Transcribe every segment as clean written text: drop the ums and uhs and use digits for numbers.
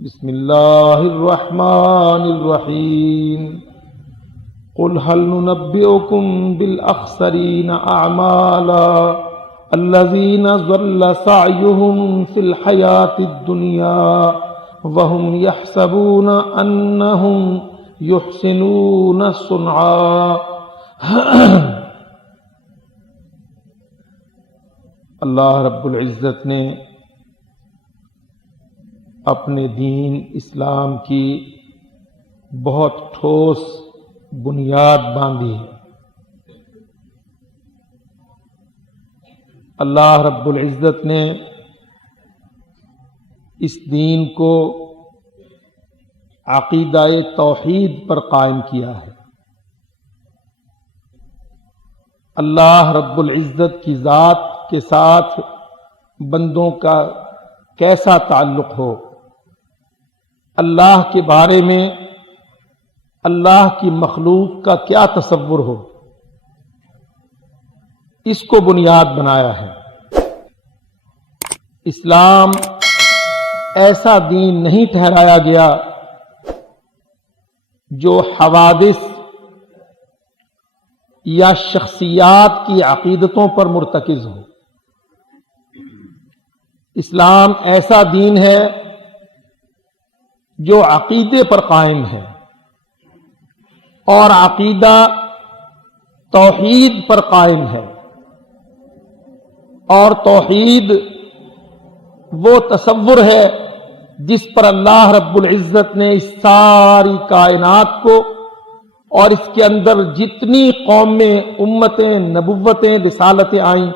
بسم اللہ الرحمن الرحیم قل هل ننبئكم بالاخسرین اعمالا الذین ضل سعیهم فی الحیاة الدنیا وهم یحسبون انہم یحسنون صنعا۔ اللہ رب العزت نے اپنے دین اسلام کی بہت ٹھوس بنیاد باندھی ہے۔ اللہ رب العزت نے اس دین کو عقیدہ توحید پر قائم کیا ہے۔ اللہ رب العزت کی ذات کے ساتھ بندوں کا کیسا تعلق ہو، اللہ کے بارے میں اللہ کی مخلوق کا کیا تصور ہو، اس کو بنیاد بنایا ہے۔ اسلام ایسا دین نہیں ٹھہرایا گیا جو حوادث یا شخصیات کی عقیدتوں پر مرتکز ہو۔ اسلام ایسا دین ہے جو عقیدے پر قائم ہے، اور عقیدہ توحید پر قائم ہے، اور توحید وہ تصور ہے جس پر اللہ رب العزت نے اس ساری کائنات کو اور اس کے اندر جتنی قومیں، امتیں، نبوتیں، رسالتیں آئیں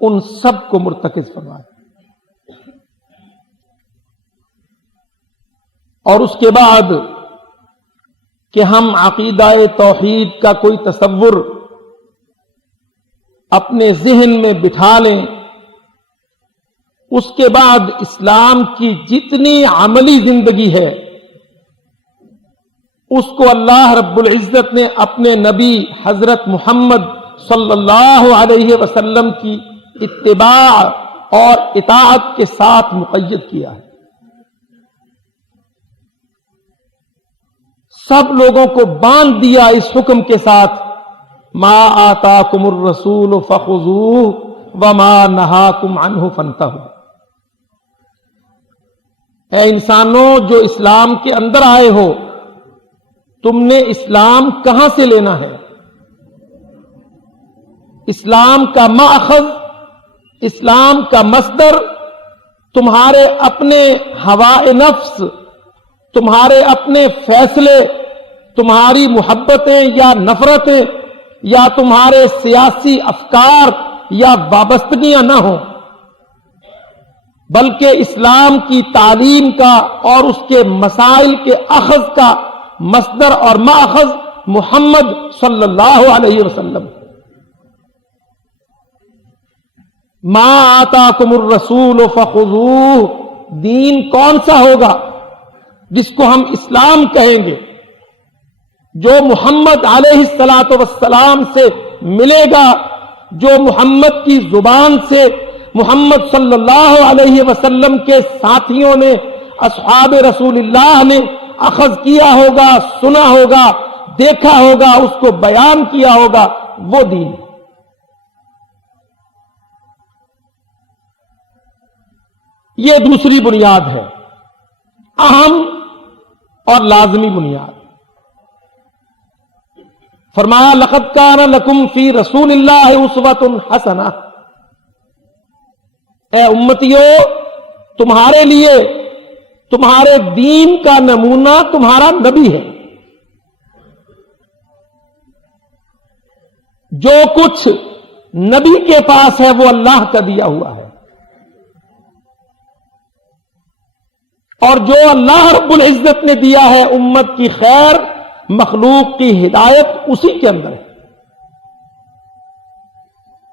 ان سب کو مرتکز فرمایا۔ اور اس کے بعد کہ ہم عقیدہ توحید کا کوئی تصور اپنے ذہن میں بٹھا لیں، اس کے بعد اسلام کی جتنی عملی زندگی ہے اس کو اللہ رب العزت نے اپنے نبی حضرت محمد صلی اللہ علیہ وسلم کی اتباع اور اطاعت کے ساتھ مقید کیا ہے۔ سب لوگوں کو باندھ دیا اس حکم کے ساتھ، ما آتاکم الرسول فخذوہ وما نہاکم عنہ فانتہوا۔ اے انسانوں جو اسلام کے اندر آئے ہو، تم نے اسلام کہاں سے لینا ہے؟ اسلام کا ماخذ، اسلام کا مصدر تمہارے اپنے ہوائے نفس، تمہارے اپنے فیصلے، تمہاری محبتیں یا نفرتیں یا تمہارے سیاسی افکار یا وابستگیاں نہ ہوں، بلکہ اسلام کی تعلیم کا اور اس کے مسائل کے اخذ کا مصدر اور ماخذ محمد صلی اللہ علیہ وسلم۔ ما آتاکم الرسول فخذوہ، دین کون سا ہوگا جس کو ہم اسلام کہیں گے؟ جو محمد علیہ الصلاۃ والسلام سے ملے گا، جو محمد کی زبان سے محمد صلی اللہ علیہ وسلم کے ساتھیوں نے، اصحاب رسول اللہ نے اخذ کیا ہوگا، سنا ہوگا، دیکھا ہوگا، اس کو بیان کیا ہوگا، وہ دین۔ یہ دوسری بنیاد ہے، اہم اور لازمی بنیاد۔ فرمایا لقد کان لکم فی رسول اللہ اسوۃ حسنہ، اے امتیو تمہارے لیے تمہارے دین کا نمونہ تمہارا نبی ہے۔ جو کچھ نبی کے پاس ہے وہ اللہ کا دیا ہوا ہے، اور جو اللہ رب العزت نے دیا ہے امت کی خیر، مخلوق کی ہدایت اسی کے اندر ہے۔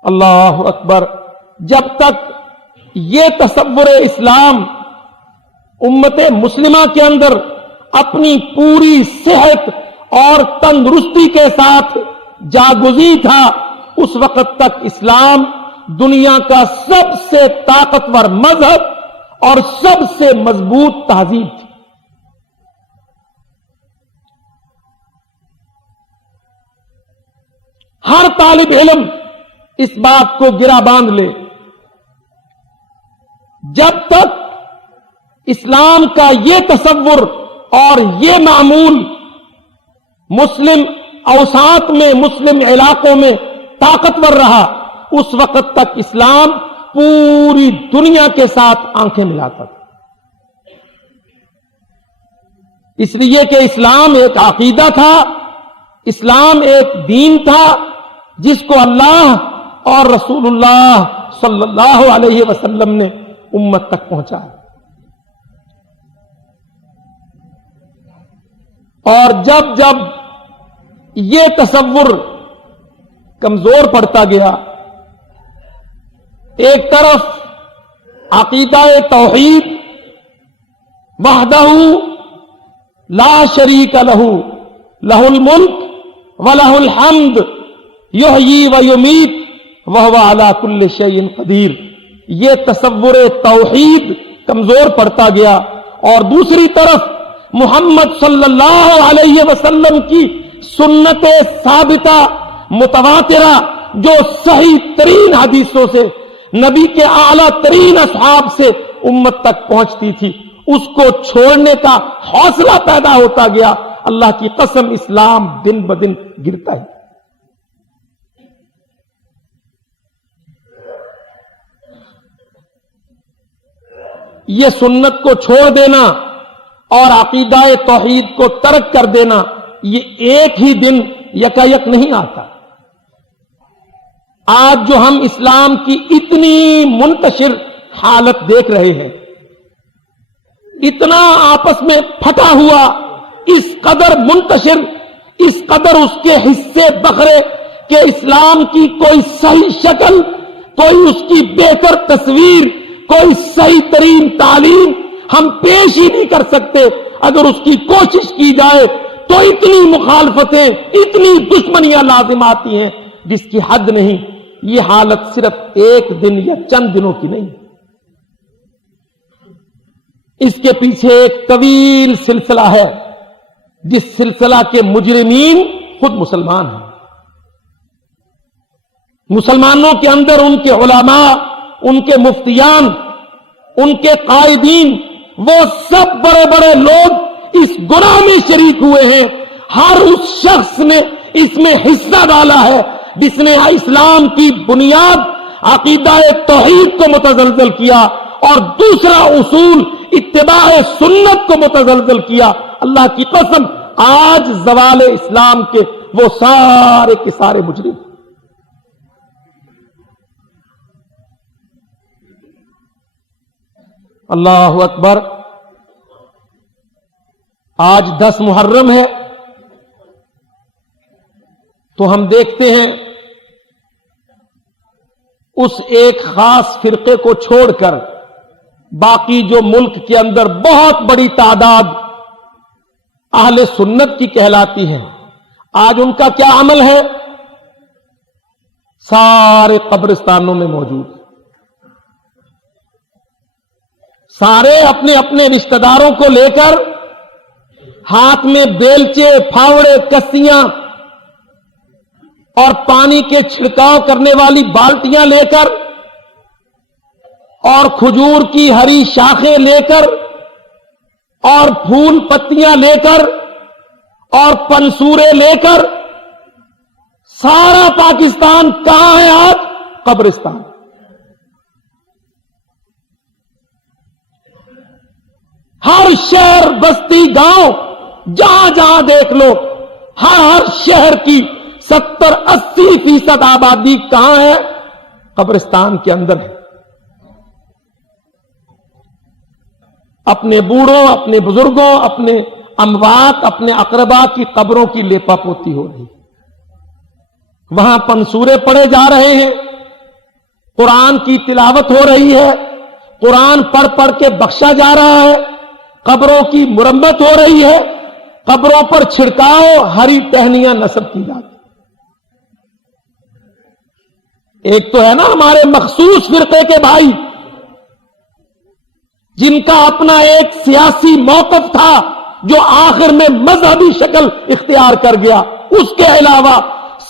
اللہ اکبر۔ جب تک یہ تصور اسلام امت مسلمہ کے اندر اپنی پوری صحت اور تندرستی کے ساتھ جاگزی تھا، اس وقت تک اسلام دنیا کا سب سے طاقتور مذہب اور سب سے مضبوط تہذیب تھی۔ ہر طالب علم اس بات کو گرہ باندھ لے، جب تک اسلام کا یہ تصور اور یہ معمول مسلم اوساط میں، مسلم علاقوں میں طاقتور رہا، اس وقت تک اسلام پوری دنیا کے ساتھ آنکھیں ملاتا تھا۔ اس لیے کہ اسلام ایک عقیدہ تھا، اسلام ایک دین تھا جس کو اللہ اور رسول اللہ صلی اللہ علیہ وسلم نے امت تک پہنچایا۔ اور جب جب یہ تصور کمزور پڑتا گیا، ایک طرف عقیدہ توحید وحدہ لا شریک لہ، لہ الملک ولہ الحمد یحیی و یمیت وہو علی کل شیء قدیر، یہ تصور توحید کمزور پڑتا گیا، اور دوسری طرف محمد صلی اللہ علیہ وسلم کی سنت ثابتہ متواترہ جو صحیح ترین حدیثوں سے نبی کے اعلیٰ ترین اصحاب سے امت تک پہنچتی تھی، اس کو چھوڑنے کا حوصلہ پیدا ہوتا گیا۔ اللہ کی قسم اسلام دن بدن گرتا ہے۔ یہ سنت کو چھوڑ دینا اور عقیدہ توحید کو ترک کر دینا، یہ ایک ہی دن یکایک نہیں آتا۔ آج جو ہم اسلام کی اتنی منتشر حالت دیکھ رہے ہیں، اتنا آپس میں پھٹا ہوا، اس قدر منتشر، اس قدر اس کے حصے بکھرے کہ اسلام کی کوئی صحیح شکل، کوئی اس کی بہتر تصویر، کوئی صحیح ترین تعلیم ہم پیش ہی نہیں کر سکتے۔ اگر اس کی کوشش کی جائے تو اتنی مخالفتیں، اتنی دشمنیاں لازم آتی ہیں جس کی حد نہیں۔ یہ حالت صرف ایک دن یا چند دنوں کی نہیں، اس کے پیچھے ایک طویل سلسلہ ہے، جس سلسلہ کے مجرمین خود مسلمان ہیں۔ مسلمانوں کے اندر ان کے علماء، ان کے مفتیان، ان کے قائدین، وہ سب بڑے بڑے لوگ اس گناہ میں شریک ہوئے ہیں۔ ہر اس شخص نے اس میں حصہ ڈالا ہے جس نے اسلام کی بنیاد عقیدہ توحید کو متزلزل کیا، اور دوسرا اصول اتباع سنت کو متزلزل کیا۔ اللہ کی قسم آج زوال اسلام کے وہ سارے کے سارے مجرم۔ اللہ اکبر۔ آج 10 محرم ہے تو ہم دیکھتے ہیں اس ایک خاص فرقے کو چھوڑ کر باقی جو ملک کے اندر بہت بڑی تعداد اہل سنت کی کہلاتی ہے، آج ان کا کیا عمل ہے؟ سارے قبرستانوں میں موجود، سارے اپنے اپنے رشتہ داروں کو لے کر ہاتھ میں بیلچے، پھاوڑے، کسیاں اور پانی کے چھڑکاؤ کرنے والی بالٹیاں لے کر اور کھجور کی ہری شاخیں لے کر اور پھول پتیاں لے کر اور پنسورے لے کر سارا پاکستان کہاں ہے آج؟ قبرستان۔ ہر شہر، بستی، گاؤں، جہاں جہاں دیکھ لو، ہر شہر کی 70-80% آبادی کہاں ہے؟ قبرستان کے اندر ہے۔ اپنے بوڑھوں، اپنے بزرگوں، اپنے اموات، اپنے اقربا کی قبروں کی لیپا پوتی ہو رہی ہے، وہاں پنسورے پڑے جا رہے ہیں، قرآن کی تلاوت ہو رہی ہے، قرآن پڑھ پڑھ کے بخشا جا رہا ہے، قبروں کی مرمت ہو رہی ہے، قبروں پر چھڑکاؤ، ہری ٹہنیاں نصب کی جاتی۔ ایک تو ہے نا ہمارے مخصوص فرقے کے بھائی جن کا اپنا ایک سیاسی موقف تھا جو آخر میں مذہبی شکل اختیار کر گیا، اس کے علاوہ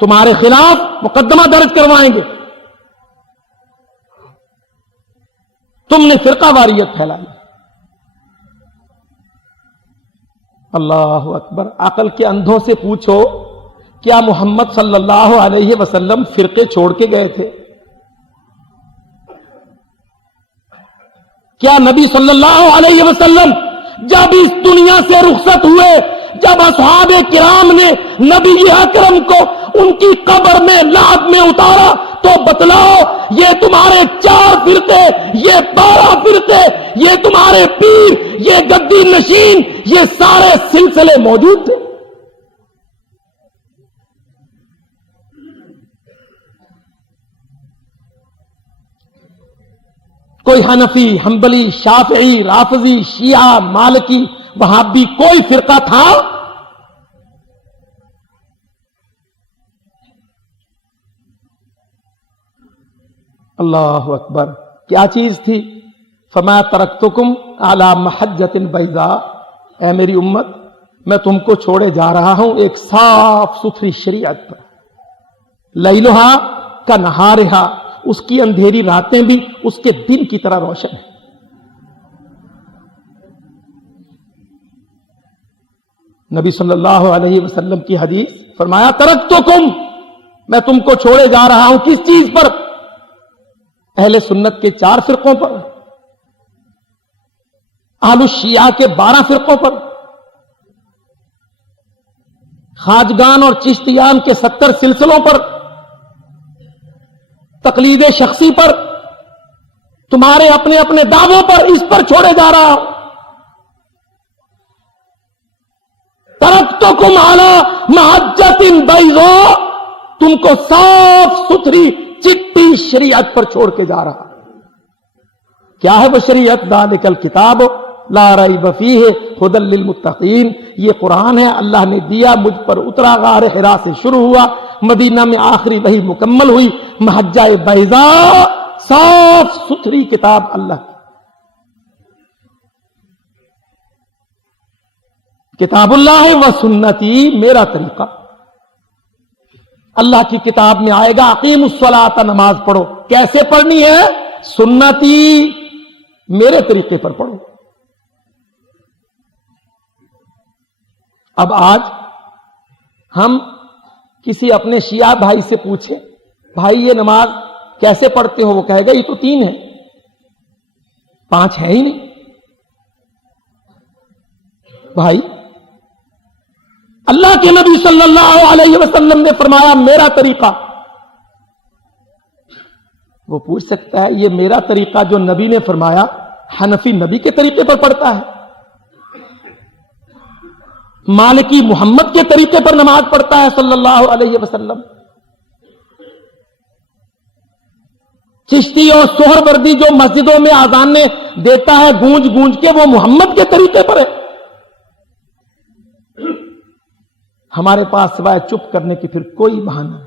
تمہارے خلاف مقدمہ درج کروائیں گے. تم نے فرقہ واریت پھیلائی. اللہ اکبر. عقل کے اندھوں سے پوچھو کیا محمد صلی اللہ علیہ وسلم فرقے چھوڑ کے گئے تھے؟ کیا نبی صلی اللہ علیہ وسلم جب اس دنیا سے رخصت ہوئے، جب اصحاب کرام نے نبی اکرم کو ان کی قبر میں لحد میں اتارا تو بتلاؤ یہ تمہارے 4 فرقے، یہ 12 فرقے، یہ تمہارے پیر، یہ گدی نشین، یہ سارے سلسلے موجود تھے؟ کوئی حنفی، حنبلی، شافعی، رافضی، شیعہ، مالکی، وہابی کوئی فرقہ تھا؟ اللہ اکبر. کیا چیز تھی؟ فما ترکتکم علی محجۃ بیضاء. اے میری امت، میں تم کو چھوڑے جا رہا ہوں ایک صاف ستھری شریعت پر. لیلھا کنہارھا، اس کی اندھیری راتیں بھی اس کے دن کی طرح روشن ہیں. نبی صلی اللہ علیہ وسلم کی حدیث، فرمایا ترکتکم، میں تم کو چھوڑے جا رہا ہوں کس چیز پر؟ اہل سنت کے 4 فرقوں پر، اہل الشیعہ کے 12 فرقوں پر، خواجگان اور چشتیان کے 70 سلسلوں پر، تقلید شخصی پر، تمہارے اپنے اپنے دعووں پر. اس پر چھوڑے جا رہا ہوں. ترکتکم علی محجۃ بیضاء، تم کو صاف ستھری چٹی شریعت پر چھوڑ کے جا رہا. کیا ہے وہ شریعت؟ ذالک الکتاب لا ریب فیہ ھدی للمتقین. یہ قرآن ہے، اللہ نے دیا، مجھ پر اترا، غار حرا سے شروع ہوا، مدینہ میں آخری وحی مکمل ہوئی. محجہ بیضاء، صاف ستھری کتاب اللہ کی. کتاب اللہ و سنتی، میرا طریقہ. اللہ کی کتاب میں آئے گا اقیم الصلاۃ، نماز پڑھو. کیسے پڑھنی ہے؟ سنتی، میرے طریقے پر پڑھو. اب آج ہم کسی اپنے شیعہ بھائی سے پوچھیں بھائی یہ نماز کیسے پڑھتے ہو؟ وہ کہے گا یہ تو 3 ہے، 5 ہے ہی نہیں. بھائی اللہ کے نبی صلی اللہ علیہ وسلم نے فرمایا میرا طریقہ. وہ پوچھ سکتا ہے یہ میرا طریقہ جو نبی نے فرمایا، حنفی نبی کے طریقے پر پڑھتا ہے، مالکی محمد کے طریقے پر نماز پڑھتا ہے صلی اللہ علیہ وسلم، چشتی اور سہر وردی جو مسجدوں میں آذانیں دیتا ہے گونج گونج کے، وہ محمد کے طریقے پر ہے. ہمارے پاس سوائے چپ کرنے کی پھر کوئی بہانہ نہیں.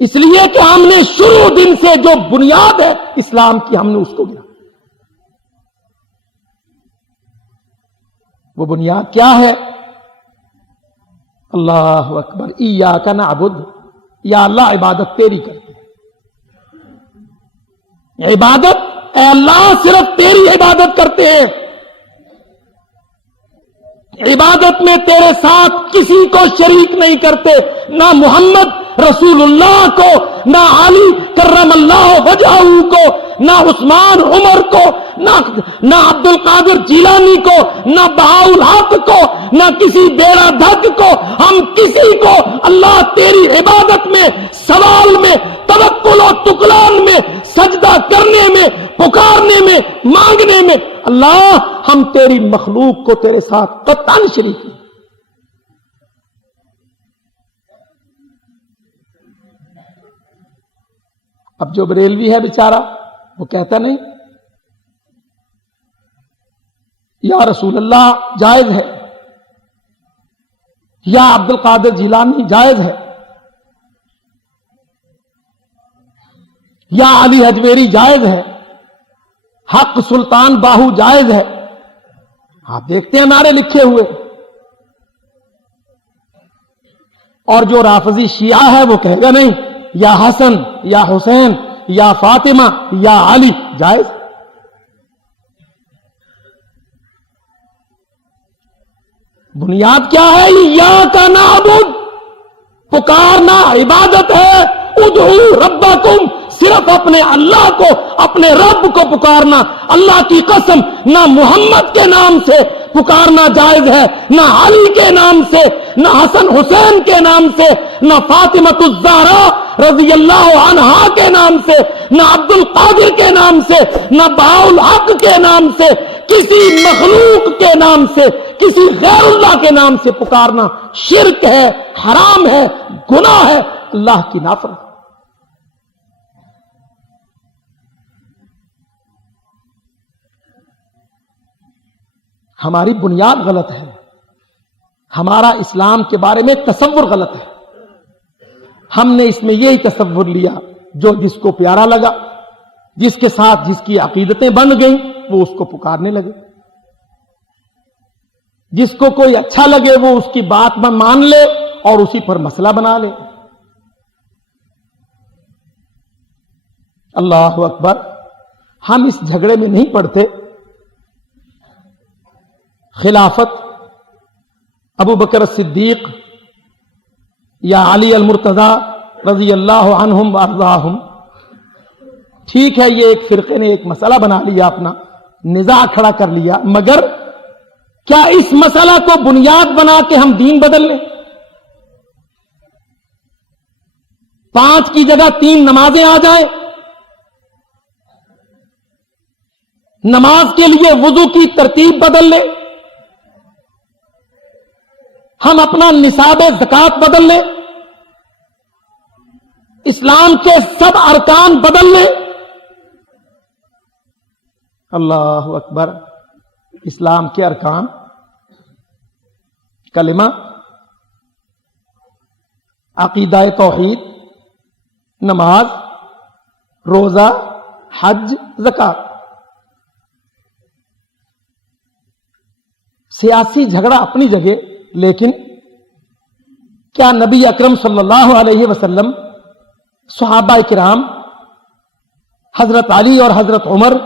اس لیے کہ ہم نے شروع دن سے جو بنیاد ہے اسلام کی، ہم نے اس کو گنا. وہ بنیاد کیا ہے؟ اللہ اکبر. ایاک نعبد، یا اللہ عبادت تیری کرتے ہیں. عبادت اے اللہ صرف تیری عبادت کرتے ہیں. عبادت میں تیرے ساتھ کسی کو شریک نہیں کرتے، نہ محمد رسول اللہ کو، نہ علی کرم اللہ وجہہ کو، نہ عثمان عمر کو، نہ عبد القادر جیلانی کو، نہ بہاء الحق کو، نہ کسی بیڑا دھک کو. ہم کسی کو اللہ تیری عبادت میں، سوال میں، توکل و تکلان میں، سجدہ کرنے میں، پکارنے میں، مانگنے میں، اللہ ہم تیری مخلوق کو تیرے ساتھ قطعاً شریک ہیں. اب جو بریلوی ہے بیچارہ وہ کہتا نہیں یا رسول اللہ جائز ہے، یا عبد القادر جیلانی جائز ہے، یا علی حجویری جائز ہے، حق سلطان باہو جائز ہے. آپ دیکھتے ہیں نعرے لکھے ہوئے. اور جو رافضی شیعہ ہے وہ کہے گا نہیں یا حسن یا حسین یا فاطمہ یا علی جائز. بنیاد کیا ہے؟ ایاک نعبد، پکارنا عبادت ہے. ادعو ربکم، صرف اپنے اللہ کو، اپنے رب کو پکارنا. اللہ کی قسم نہ محمد کے نام سے پکارنا جائز ہے، نہ علی کے نام سے، نہ حسن حسین کے نام سے، نہ فاطمۃ الزہرا رضی اللہ عنہا کے نام سے، نہ عبد القادر کے نام سے، نہ بہاء الحق کے نام سے. کسی مخلوق کے نام سے، کسی غیر اللہ کے نام سے پکارنا شرک ہے، حرام ہے، گناہ ہے، اللہ کی نافرمانی. ہماری بنیاد غلط ہے، ہمارا اسلام کے بارے میں تصور غلط ہے. ہم نے اس میں یہی تصور لیا جو جس کو پیارا لگا، جس کے ساتھ جس کی عقیدتیں بن گئیں وہ اس کو پکارنے لگے. جس کو کوئی اچھا لگے وہ اس کی بات میں مان لے اور اسی پر مسئلہ بنا لے. اللہ اکبر. ہم اس جھگڑے میں نہیں پڑتے خلافت ابو بکر صدیق یا علی المرتضی رضی اللہ عنہم وارضاہم. ٹھیک ہے، یہ ایک فرقے نے ایک مسئلہ بنا لیا، اپنا نزاع کھڑا کر لیا، مگر کیا اس مسئلہ کو بنیاد بنا کے ہم دین بدل لیں؟ 5 کی جگہ 3 نمازیں آ جائیں، نماز کے لیے وضو کی ترتیب بدل لیں، ہم اپنا نصاب زکات بدل لیں، اسلام کے سب ارکان بدل لیں. اللہ اکبر. اسلام کے ارکان کلمہ، عقیدہ توحید، نماز، روزہ، حج، زکات. سیاسی جھگڑا اپنی جگہ، لیکن کیا نبی اکرم صلی اللہ علیہ وسلم، صحابہ کرام، حضرت علی اور حضرت عمر،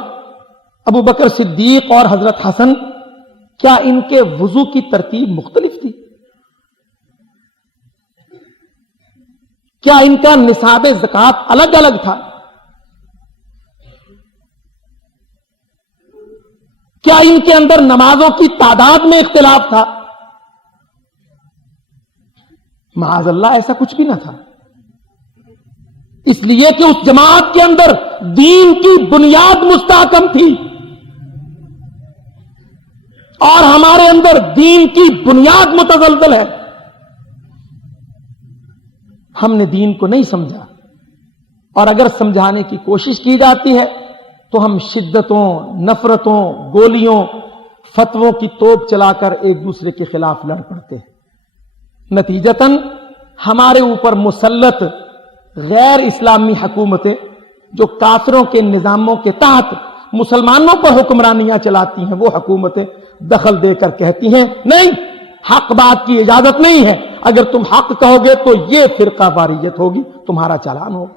ابو بکر صدیق اور حضرت حسن، کیا ان کے وضو کی ترتیب مختلف تھی؟ کیا ان کا نصاب زکات الگ الگ تھا؟ کیا ان کے اندر نمازوں کی تعداد میں اختلاف تھا؟ معاذ اللہ ایسا کچھ بھی نہ تھا. اس لیے کہ اس جماعت کے اندر دین کی بنیاد مستحکم تھی، اور ہمارے اندر دین کی بنیاد متزلزل ہے. ہم نے دین کو نہیں سمجھا، اور اگر سمجھانے کی کوشش کی جاتی ہے تو ہم شدتوں، نفرتوں، گولیوں، فتووں کی توپ چلا کر ایک دوسرے کے خلاف لڑ پڑتے ہیں. نتیجتاً ہمارے اوپر مسلط غیر اسلامی حکومتیں جو کافروں کے نظاموں کے تحت مسلمانوں پر حکمرانیاں چلاتی ہیں، وہ حکومتیں دخل دے کر کہتی ہیں نہیں، حق بات کی اجازت نہیں ہے، اگر تم حق کہو گے تو یہ فرقہ واریت ہوگی، تمہارا چالان ہوگا.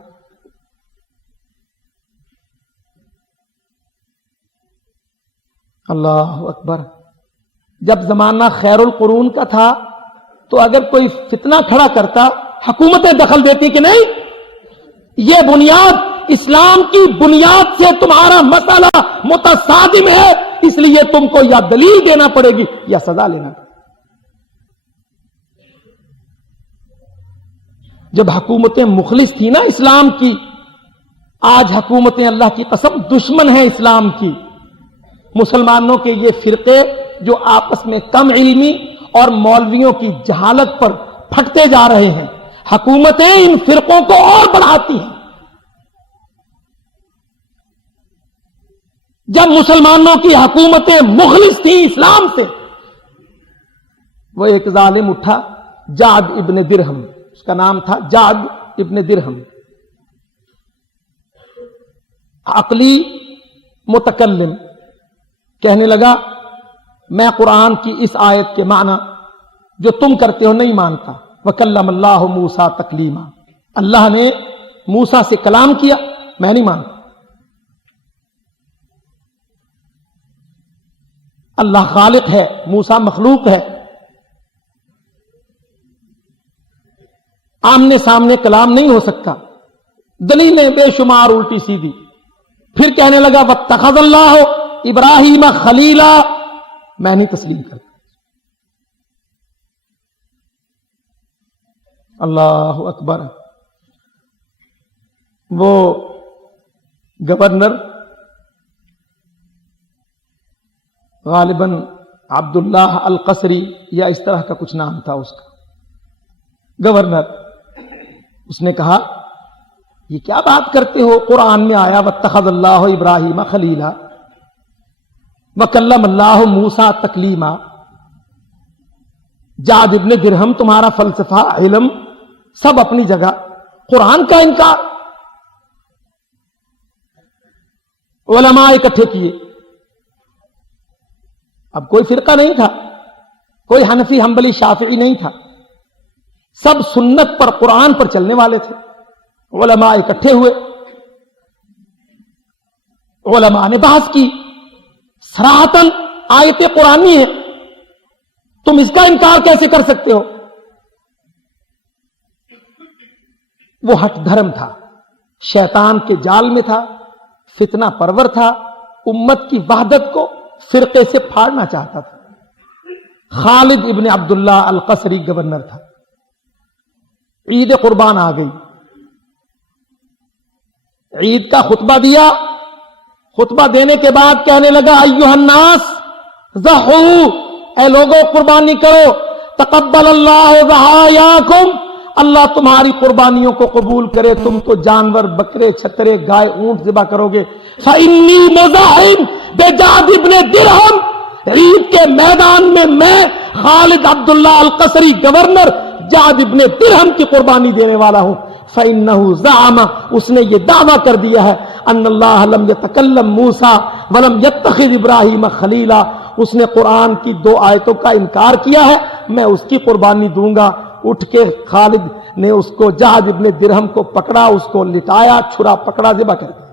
اللہ اکبر. جب زمانہ خیر القرون کا تھا تو اگر کوئی فتنہ کھڑا کرتا، حکومتیں دخل دیتی کہ نہیں، یہ بنیاد اسلام کی بنیاد سے تمہارا مسئلہ متصادم ہے، اس لیے تم کو یا دلیل دینا پڑے گی یا سزا لینا پڑے گی. جب حکومتیں مخلص تھی نا اسلام کی، آج حکومتیں اللہ کی قسم دشمن ہیں اسلام کی. مسلمانوں کے یہ فرقے جو آپس میں کم علمی اور مولویوں کی جہالت پر پھٹتے جا رہے ہیں، حکومتیں ان فرقوں کو اور بڑھاتی ہیں. جب مسلمانوں کی حکومتیں مخلص تھیں اسلام سے، وہ ایک ظالم اٹھا، جعد ابن درہم، اس کا نام تھا جعد ابن درہم، عقلی متکلم، کہنے لگا میں قرآن کی اس آیت کے معنی جو تم کرتے ہو نہیں مانتا، وَكَلَّمَ اللَّهُ مُوسَىٰ تَكْلِيمًا، اللہ نے موسیٰ سے کلام کیا. میں نہیں مانتا. اللہ خالق ہے، موسیٰ مخلوق ہے. آمنے سامنے کلام نہیں ہو سکتا. دلیلیں بے شمار الٹی سیدھی. پھر کہنے لگا وَاتَّخَذَ اللَّهُ إِبْرَاهِيمَ خَلِيلًا، میں نہیں تسلیم کرتا. اللہ اکبر. وہ گورنر غالباً عبداللہ القصری یا اس طرح کا کچھ نام تھا اس کا، گورنر، اس نے کہا یہ کیا بات کرتے ہو، قرآن میں آیا واتخذ اللہ ابراہیم خلیلا وکلم اللہ موسیٰ تکلیما. جعد ابن درہم تمہارا فلسفہ، علم سب اپنی جگہ، قرآن کا انکار. علماء اکٹھے کیے. اب کوئی فرقہ نہیں تھا، کوئی حنفی حنبلی شافعی نہیں تھا، سب سنت پر قرآن پر چلنے والے تھے. علماء اکٹھے ہوئے، علماء نے بحث کی. صراحتاً آیت قرآنی ہے، تم اس کا انکار کیسے کر سکتے ہو؟ وہ ہٹ دھرم تھا، شیطان کے جال میں تھا، فتنہ پرور تھا، امت کی وحدت کو فرقے سے پھاڑنا چاہتا تھا. خالد ابن عبداللہ القصری گورنر تھا. عید قربان آ گئی، عید کا خطبہ دیا. خطبہ دینے کے بعد کہنے لگا ایھا الناس ضحوا، اے لوگوں قربانی کرو. تقبل اللہ ضحایاکم، اللہ تمہاری قربانیوں کو قبول کرے. تم تو جانور، بکرے، چھترے، گائے، اونٹ ذبح کرو گے. فإنی مزاحم بجعد ابن درہم، عید کے میدان میں خالد عبداللہ القصری گورنر جعد ابن درہم کی قربانی دینے والا ہوں. فإنہ زعم، اس نے یہ دعویٰ کر دیا ہے ان اللہ لم یتکلم موسیٰ ولم یتخذ ابراہیم خلیلا، اس نے قرآن کی 2 آیتوں کا انکار کیا ہے، میں اس کی قربانی دوں گا. اٹھ کے خالد نے اس کو جعد ابن درہم کو پکڑا، اس کو لٹایا، چھرا پکڑا، ذبح کر دیا.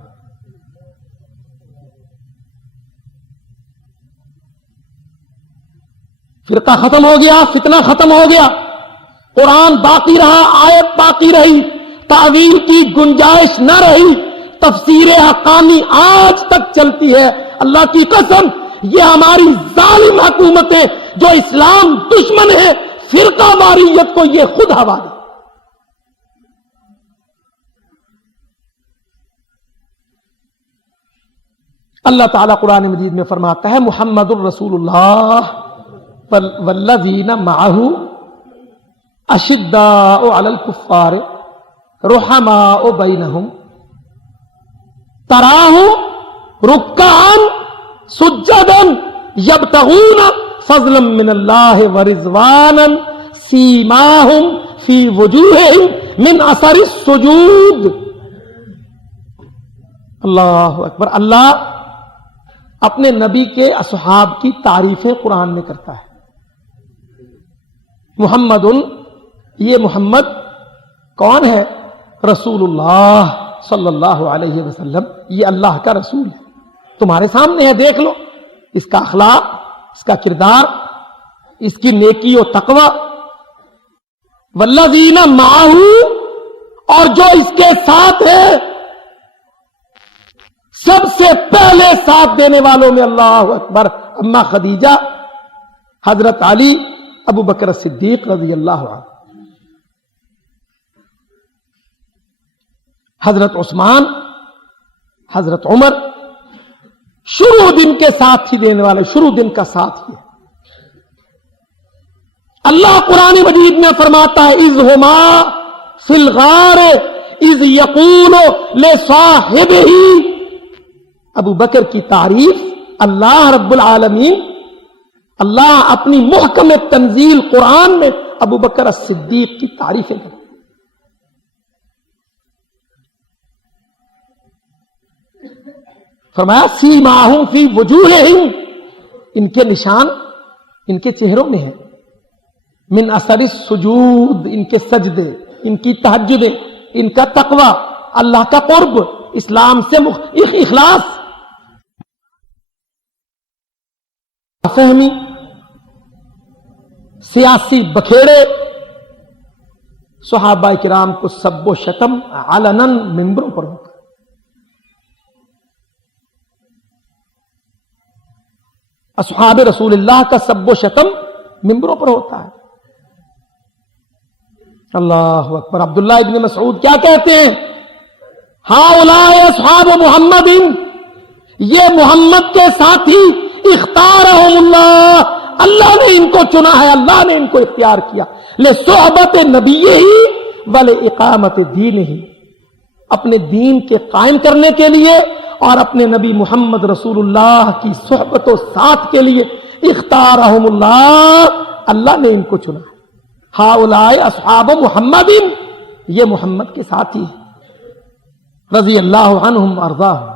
فرقہ ختم ہو گیا، فتنہ ختم ہو گیا، قرآن باقی رہا، آیت باقی رہی، تعویل کی گنجائش نہ رہی. تفسیر حقانی آج تک چلتی ہے. اللہ کی قسم یہ ہماری ظالم حکومتیں جو اسلام دشمن ہے، فرقہ واریت کو یہ خود حوالے. اللہ تعالیٰ قرآن مجید میں فرماتا ہے محمد الرسول اللہ والذین معہ اشداء علی الکفار رحماء بینہم تراہم رکعا سجدا یبتغون فضلا من اللہ ورضوانا سیماہم فی وجوہہم من اثر السجود. اللہ اکبر. اللہ اپنے نبی کے اصحاب کی تعریفیں قرآن میں کرتا ہے. محمد، یہ محمد کون ہے؟ رسول اللہ صلی اللہ علیہ وسلم، یہ اللہ کا رسول ہے. تمہارے سامنے ہے، دیکھ لو اس کا اخلاق، اس کا کردار، اس کی نیکی و تقوی. والذین معہ، اور جو اس کے ساتھ ہے، سب سے پہلے ساتھ دینے والوں میں اللہ اکبر اما خدیجہ، حضرت علی، ابو بکر صدیق رضی اللہ عنہ، حضرت عثمان، حضرت عمر. شروع دن کے ساتھ ہی دینے والے، شروع دن کا ساتھ ہی. اللہ قرآن مجید میں فرماتا ہے اذ ہما فی الغار اذ یقول لصاحبہ. ابو بکر کی تعریف اللہ رب العالمین، اللہ اپنی محکم تنزیل قرآن میں ابو بکر الصدیق کی تعریفیں کرتے. فرمایا سیماہم فی وجوہہم، ان کے نشان ان کے چہروں میں ہیں. من اثر السجود، ان کے سجدے، ان کی تہجدیں، ان کا تقوی، اللہ کا قرب، اسلام سے اخلاص، فہمی، سیاسی بکھیڑے، صحابہ کرام کو سب و شتم علناً ممبروں پر ہوتا ہے۔ اصحاب رسول اللہ کا سب و شتم ممبروں پر ہوتا ہے۔ اللہ اکبر۔ عبداللہ ابن مسعود کیا کہتے ہیں؟ ہؤلاء اصحاب محمد، یہ محمد کے ساتھی، اختارہم اللہ، اللہ نے ان کو چنا ہے، اللہ نے ان کو اختیار کیا، لصحبت نبیہ ولإقامت دینہ، اپنے دین کے قائم کرنے کے لیے اور اپنے نبی محمد رسول اللہ کی صحبت و ساتھ کے لیے، اختارہم اللہ، اللہ نے ان کو چنا ہے۔ ہؤلاء اصحاب محمد، یہ محمد کے ساتھی ہیں، رضی اللہ عنہم وارضاہم۔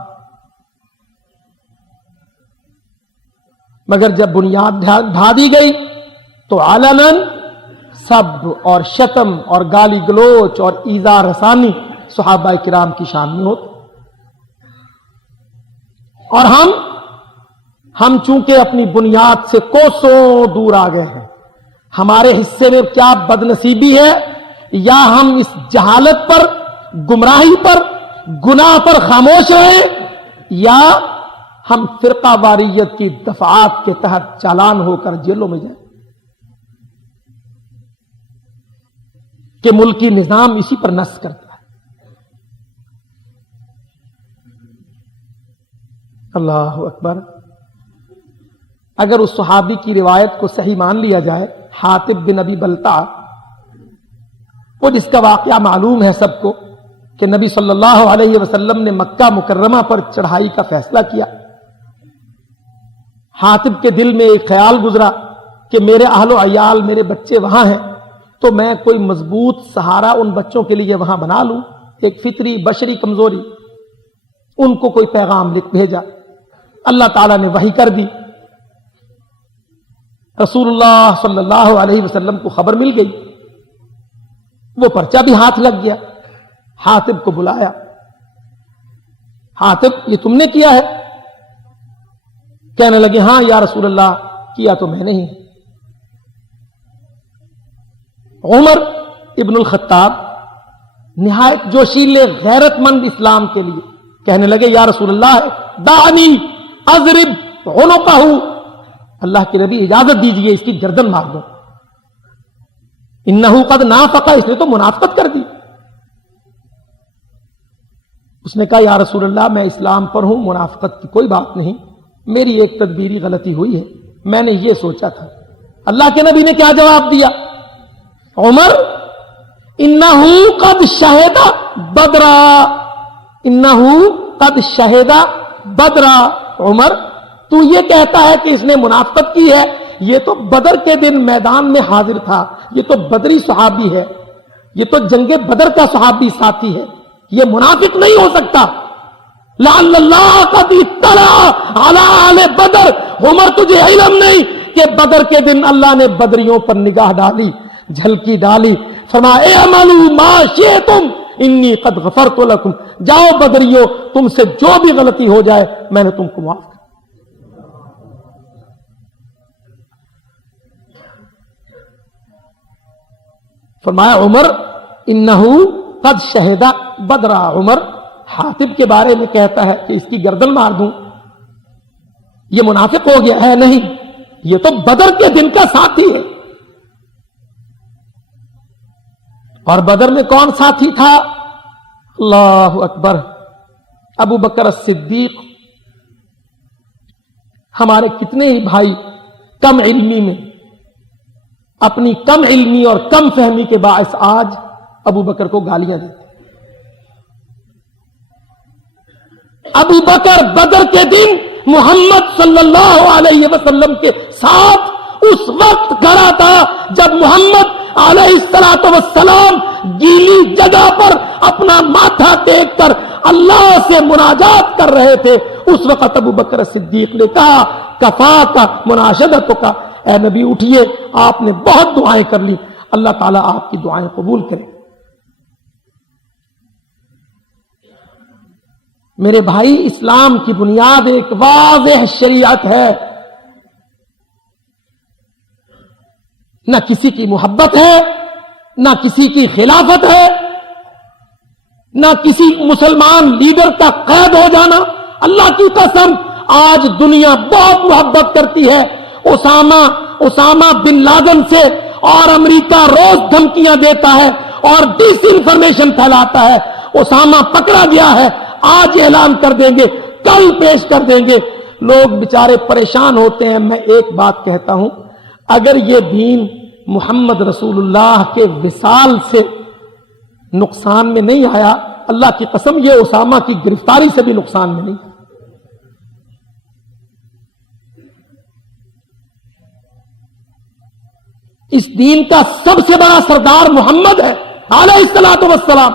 مگر جب بنیاد ڈھا دی گئی تو علناً سب اور شتم اور گالی گلوچ اور ایذا رسانی صحابہ کرام کی شان میں ہوتی۔ اور ہم چونکہ اپنی بنیاد سے کوسوں دور آ گئے ہیں، ہمارے حصے میں کیا بد نصیبی ہے، یا ہم اس جہالت پر، گمراہی پر، گناہ پر خاموش ہیں، یا ہم فرقہ واریت کی دفعات کے تحت چالان ہو کر جیلوں میں جائیں کہ ملکی نظام اسی پر نص کرتا ہے۔ اللہ اکبر۔ اگر اس صحابی کی روایت کو صحیح مان لیا جائے، حاطب بن ابی بلتع، وہ جس کا واقعہ معلوم ہے سب کو کہ نبی صلی اللہ علیہ وسلم نے مکہ مکرمہ پر چڑھائی کا فیصلہ کیا۔ حاطب کے دل میں ایک خیال گزرا کہ میرے اہل و عیال، میرے بچے وہاں ہیں، تو میں کوئی مضبوط سہارا ان بچوں کے لیے وہاں بنا لوں، ایک فطری بشری کمزوری۔ ان کو کوئی پیغام لکھ بھیجا، اللہ تعالیٰ نے وحی کر دی، رسول اللہ صلی اللہ علیہ وسلم کو خبر مل گئی، وہ پرچہ بھی ہاتھ لگ گیا۔ حاطب کو بلایا، حاطب یہ تم نے کیا ہے؟ کہنے لگے ہاں یا رسول اللہ، کیا تو میں نے ہی۔ عمر ابن الخطاب نہایت جوشیلے غیرت مند اسلام کے لیے کہنے لگے یا رسول اللہ دعنی اضرب عنقہ، اللہ کے نبی اجازت دیجئے اس کی گردن مار دو، انہ قد نافق، اس نے تو منافقت کر دی۔ اس نے کہا یا رسول اللہ میں اسلام پر ہوں، منافقت کی کوئی بات نہیں، میری ایک تدبیری غلطی ہوئی ہے، میں نے یہ سوچا تھا۔ اللہ کے نبی نے کیا جواب دیا؟ عمر انہ قد شہد بدرا، انہ قد شہد بدرا، عمر تو یہ کہتا ہے کہ اس نے منافقت کی ہے، یہ تو بدر کے دن میدان میں حاضر تھا، یہ تو بدری صحابی ہے، یہ تو جنگ بدر کا صحابی ساتھی ہے، یہ منافق نہیں ہو سکتا۔ لعل اللہ قد اطلع علی اہل بدر، عمر تجھے علم نہیں کہ بدر کے دن اللہ نے بدریوں پر نگاہ ڈالی، جھلکی ڈالی، فرمایا اعملوا ما شئتم انی قد غفرت لکم، جاؤ بدریوں تم سے جو بھی غلطی ہو جائے میں نے تم کو معاف کر۔ فرمایا عمر انہ قد شہد بدرا، عمر حاطب کے بارے میں کہتا ہے کہ اس کی گردن مار دوں، یہ منافق ہو گیا ہے؟ نہیں، یہ تو بدر کے دن کا ساتھی ہے۔ اور بدر میں کون ساتھی تھا؟ اللہ اکبر، ابو بکر الصدیق۔ ہمارے کتنے ہی بھائی کم علمی میں، اپنی کم علمی اور کم فہمی کے باعث آج ابو بکر کو گالیاں دیتے۔ ابو بکر بدر کے دن محمد صلی اللہ علیہ وسلم کے ساتھ اس وقت کھڑا تھا جب محمد علیہ السلام گیلی جگہ پر اپنا ماتھا ٹیک کر اللہ سے مناجات کر رہے تھے۔ اس وقت ابو بکر صدیق نے کہا کفاک مناشدتک، اے نبی اٹھیے، آپ نے بہت دعائیں کر لی، اللہ تعالیٰ آپ کی دعائیں قبول کرے۔ میرے بھائی، اسلام کی بنیاد ایک واضح شریعت ہے، نہ کسی کی محبت ہے، نہ کسی کی خلافت ہے، نہ کسی مسلمان لیڈر کا قید ہو جانا۔ اللہ کی قسم آج دنیا بہت محبت کرتی ہے اسامہ بن لادن سے، اور امریکہ روز دھمکیاں دیتا ہے اور ڈس انفارمیشن پھیلاتا ہے۔ اسامہ پکڑا گیا ہے، آج اعلان کر دیں گے، کل پیش کر دیں گے، لوگ بیچارے پریشان ہوتے ہیں۔ میں ایک بات کہتا ہوں، اگر یہ دین محمد رسول اللہ کے وصال سے نقصان میں نہیں آیا، اللہ کی قسم یہ اسامہ کی گرفتاری سے بھی نقصان میں نہیں۔ اس دین کا سب سے بڑا سردار محمد ہے علیہ الصلوۃ والسلام۔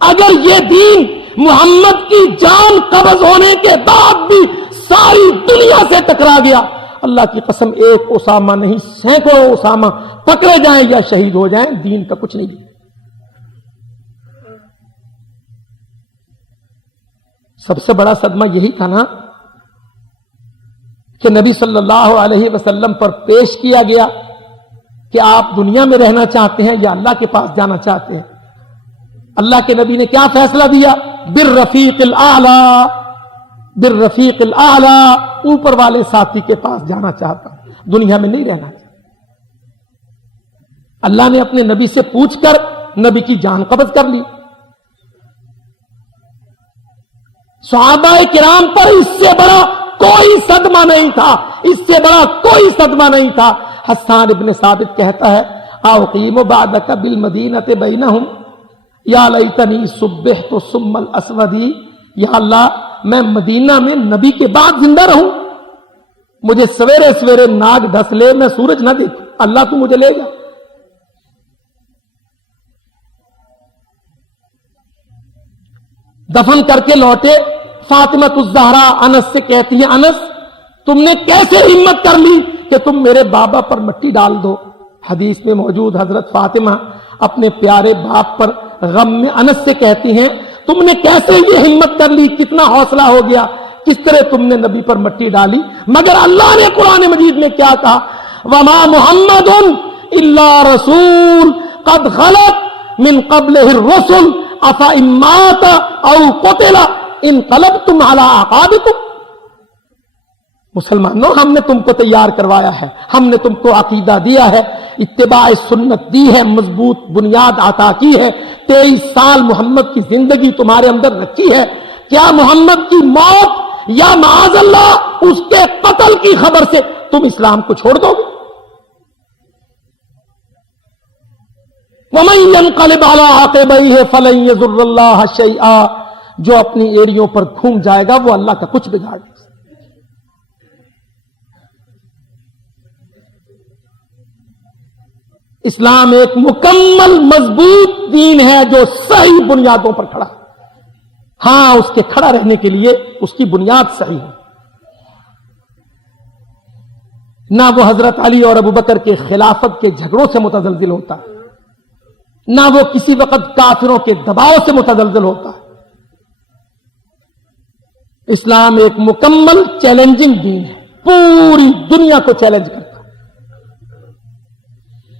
اگر یہ دین محمد کی جان قبض ہونے کے بعد بھی ساری دنیا سے ٹکرا گیا، اللہ کی قسم ایک اسامہ نہیں، سینکڑوں اسامہ پکڑے جائیں یا شہید ہو جائیں، دین کا کچھ نہیں۔ سب سے بڑا صدمہ یہی تھا نا کہ نبی صلی اللہ علیہ وسلم پر پیش کیا گیا کہ آپ دنیا میں رہنا چاہتے ہیں یا اللہ کے پاس جانا چاہتے ہیں۔ اللہ کے نبی نے کیا فیصلہ دیا؟ بالرفیق الاعلی، بالرفیق الاعلی، اوپر والے ساتھی کے پاس جانا چاہتا ہوں، دنیا میں نہیں رہنا چاہتا۔ اللہ نے اپنے نبی سے پوچھ کر نبی کی جان قبض کر لی۔ صحابہ کرام پر اس سے بڑا کوئی صدمہ نہیں تھا، اس سے بڑا کوئی صدمہ نہیں تھا۔ حسان ابن ثابت کہتا ہے، اقیم بعدک بالمدینۃ بینہم یا لیتنی صبحت ثم الاسودی، یا اللہ میں مدینہ میں نبی کے بعد زندہ رہوں، مجھے سویرے سویرے ناگ ڈس لے، میں سورج نہ دیکھوں، اللہ تو مجھے لے جا۔ دفن کر کے لوٹے، فاطمہ الزہرا انس سے کہتی ہے، انس تم نے کیسے ہمت کر لی کہ تم میرے بابا پر مٹی ڈال دو؟ حدیث میں موجود حضرت فاطمہ اپنے پیارے باپ پر غم میں انس سے کہتی ہیں، تم نے کیسے یہ ہمت کر لی، کتنا حوصلہ ہو گیا، کس طرح تم نے نبی پر مٹی ڈالی؟ مگر اللہ نے قرآن مجید میں کیا کہا؟ وما محمد الا رسول قد خلت من قبلہ الرسل افإن مات او قتل انقلبتم علی اعقابکم۔ مسلمانوں، ہم نے تم کو تیار کروایا ہے، ہم نے تم کو عقیدہ دیا ہے، اتباع سنت دی ہے، مضبوط بنیاد عطا کی ہے، 23 سال محمد کی زندگی تمہارے اندر رکھی ہے، کیا محمد کی موت یا معاذ اللہ اس کے قتل کی خبر سے تم اسلام کو چھوڑ دو گے؟ وَمَن يَنْقَلِبْ عَلَىٰ عَقِبَيْهِ فَلَن يَضُرَّ اللَّهَ شَيْئًا، جو اپنی ایڑیوں پر گھوم جائے گا وہ اللہ کا کچھ بگاڑ نہیں سکتا۔ اسلام ایک مکمل مضبوط دین ہے جو صحیح بنیادوں پر کھڑا ہے۔ ہاں، اس کے کھڑا رہنے کے لیے اس کی بنیاد صحیح ہے۔ نہ وہ حضرت علی اور ابوبکر کے خلافت کے جھگڑوں سے متزلزل ہوتا ہے، نہ وہ کسی وقت کافروں کے دباؤ سے متزلزل ہوتا ہے۔ اسلام ایک مکمل چیلنجنگ دین ہے، پوری دنیا کو چیلنج کرتا ہے۔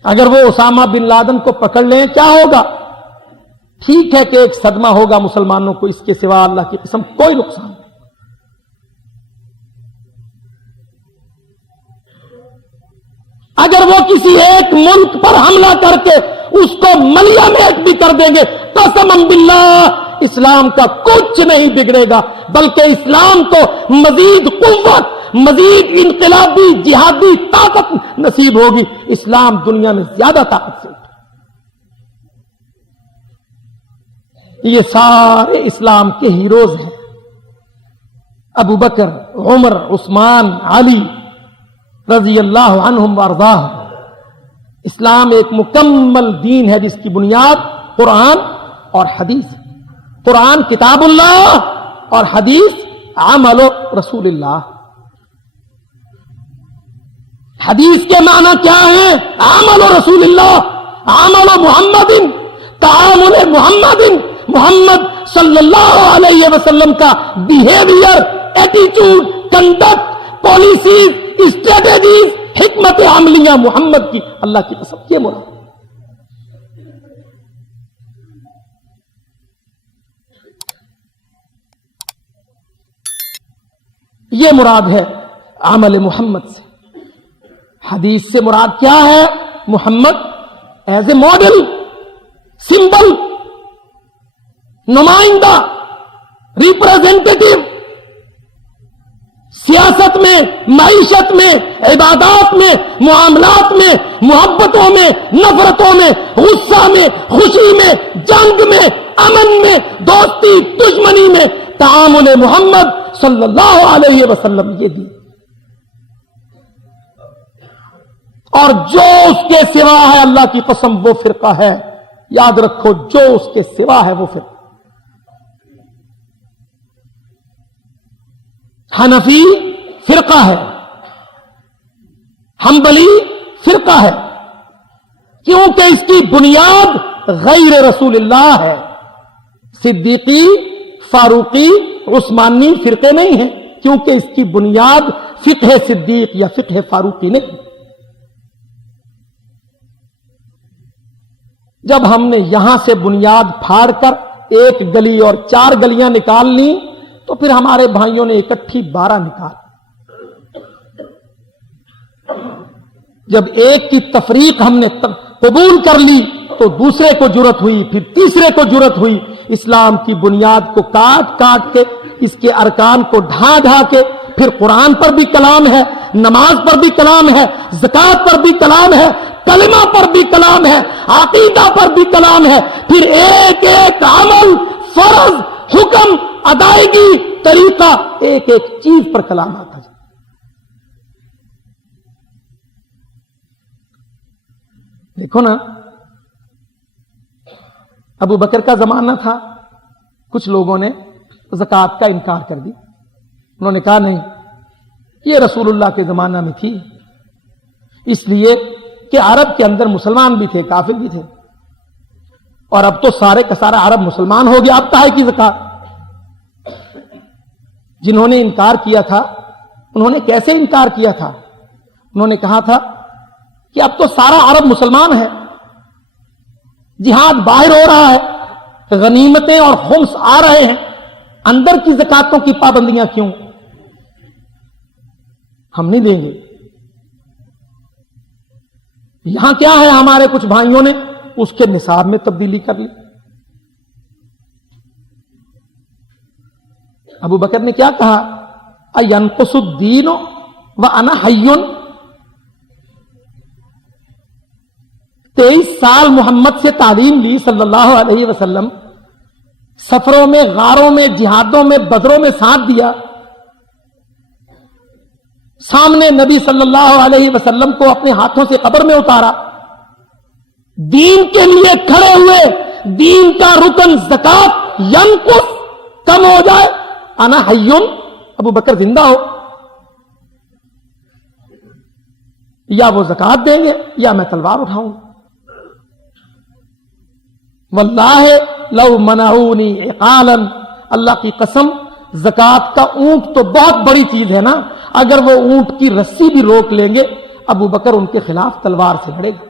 اگر وہ اسامہ بن لادن کو پکڑ لیں کیا ہوگا؟ ٹھیک ہے کہ ایک صدمہ ہوگا مسلمانوں کو، اس کے سوا اللہ کی قسم کوئی نقصان نہیں۔ اگر وہ کسی ایک ملک پر حملہ کر کے اس کو ملیا میٹ بھی کر دیں گے، قسم باللہ اسلام کا کچھ نہیں بگڑے گا، بلکہ اسلام کو مزید قوت، مزید انقلابی جہادی طاقت نصیب ہوگی۔ اسلام دنیا میں زیادہ طاقت سے اٹھا۔ یہ سارے اسلام کے ہیروز ہیں، ابو بکر، عمر، عثمان، علی رضی اللہ عنہم وارضاہم۔ اسلام ایک مکمل دین ہے جس کی بنیاد قرآن اور حدیث ہے۔ قرآن کتاب اللہ اور حدیث عمل رسول اللہ۔ حدیث کے معنی کیا ہے؟ عمل رسول اللہ، عمل محمد، تعامل محمد، محمد صلی اللہ علیہ وسلم کا behaviour, attitude, conduct, policies, strategies, حکمت عملیہ محمد کی، اللہ کی قسم یہ مراد۔ یہ مراد ہے عمل محمد سے۔ حدیث سے مراد کیا ہے؟ محمد ایز اے ماڈل، سمبل، نمائندہ، ریپریزنٹیٹو، سیاست میں، معیشت میں، عبادات میں، معاملات میں، محبتوں میں، نفرتوں میں، غصہ میں، خوشی میں، جنگ میں، امن میں، دوستی، دشمنی میں، تعامل محمد صلی اللہ علیہ وسلم یہ دی۔ اور جو اس کے سوا ہے اللہ کی قسم وہ فرقہ ہے، یاد رکھو، جو اس کے سوا ہے وہ فرقہ۔ حنفی فرقہ ہے، حنبلی فرقہ ہے، کیونکہ اس کی بنیاد غیر رسول اللہ ہے۔ صدیقی، فاروقی، عثمانی فرقے نہیں ہیں، کیونکہ اس کی بنیاد فقہ صدیق یا فقہ فاروقی نہیں۔ جب ہم نے یہاں سے بنیاد پھاڑ کر ایک گلی اور 4 گلیاں نکال لی تو پھر ہمارے بھائیوں نے اکٹھی 12 نکال۔ جب ایک کی تفریق ہم نے قبول کر لی تو دوسرے کو جرأت ہوئی، پھر تیسرے کو جرأت ہوئی۔ اسلام کی بنیاد کو کاٹ کاٹ کے، اس کے ارکان کو ڈھا ڈھا کے، پھر قرآن پر بھی کلام ہے، نماز پر بھی کلام ہے، زکوٰۃ پر بھی کلام ہے، کلمہ پر بھی کلام ہے، عقیدہ پر بھی کلام ہے، پھر ایک ایک عمل، فرض، حکم، ادائیگی، طریقہ، ایک ایک چیز پر کلام آتا ہے۔ دیکھو نا، ابو بکر کا زمانہ تھا، کچھ لوگوں نے زکوٰۃ کا انکار کر دی، انہوں نے کہا نہیں، یہ رسول اللہ کے زمانہ میں تھی، اس لیے کہ عرب کے اندر مسلمان بھی تھے، کافر بھی تھے، اور اب تو سارے کا سارا عرب مسلمان ہو گیا، اب کہے کی زکوٰۃ؟ جنہوں نے انکار کیا تھا، انہوں نے کیسے انکار کیا تھا؟ انہوں نے کہا تھا کہ اب تو سارا عرب مسلمان ہے، جہاد باہر ہو رہا ہے، غنیمتیں اور خمس آ رہے ہیں، اندر کی زکاتوں کی پابندیاں کیوں؟ ہم نہیں دیں گے۔ یہاں کیا ہے، ہمارے کچھ بھائیوں نے اس کے نصاب میں تبدیلی کر لی۔ ابو بکر نے کیا کہا؟ اَيَنْقُصُ الدِّينُ وَأَنَا حَيٌّ۔ 23 سال محمد سے تعلیم لی صلی اللہ علیہ وسلم، سفروں میں، غاروں میں، جہادوں میں، بدروں میں ساتھ دیا، سامنے نبی صلی اللہ علیہ وسلم کو اپنے ہاتھوں سے قبر میں اتارا، دین کے لیے کھڑے ہوئے، دین کا رکن زکات ینقص، کم ہو جائے، انا حیٌّ، ابو بکر زندہ ہو، یا وہ زکات دیں گے یا میں تلوار اٹھاؤں۔ واللہ لو منعونی عقالا، اللہ کی قسم، زکات کا اونٹ تو بہت بڑی چیز ہے نا، اگر وہ اونٹ کی رسی بھی روک لیں گے ابو بکر ان کے خلاف تلوار سے لڑے گا۔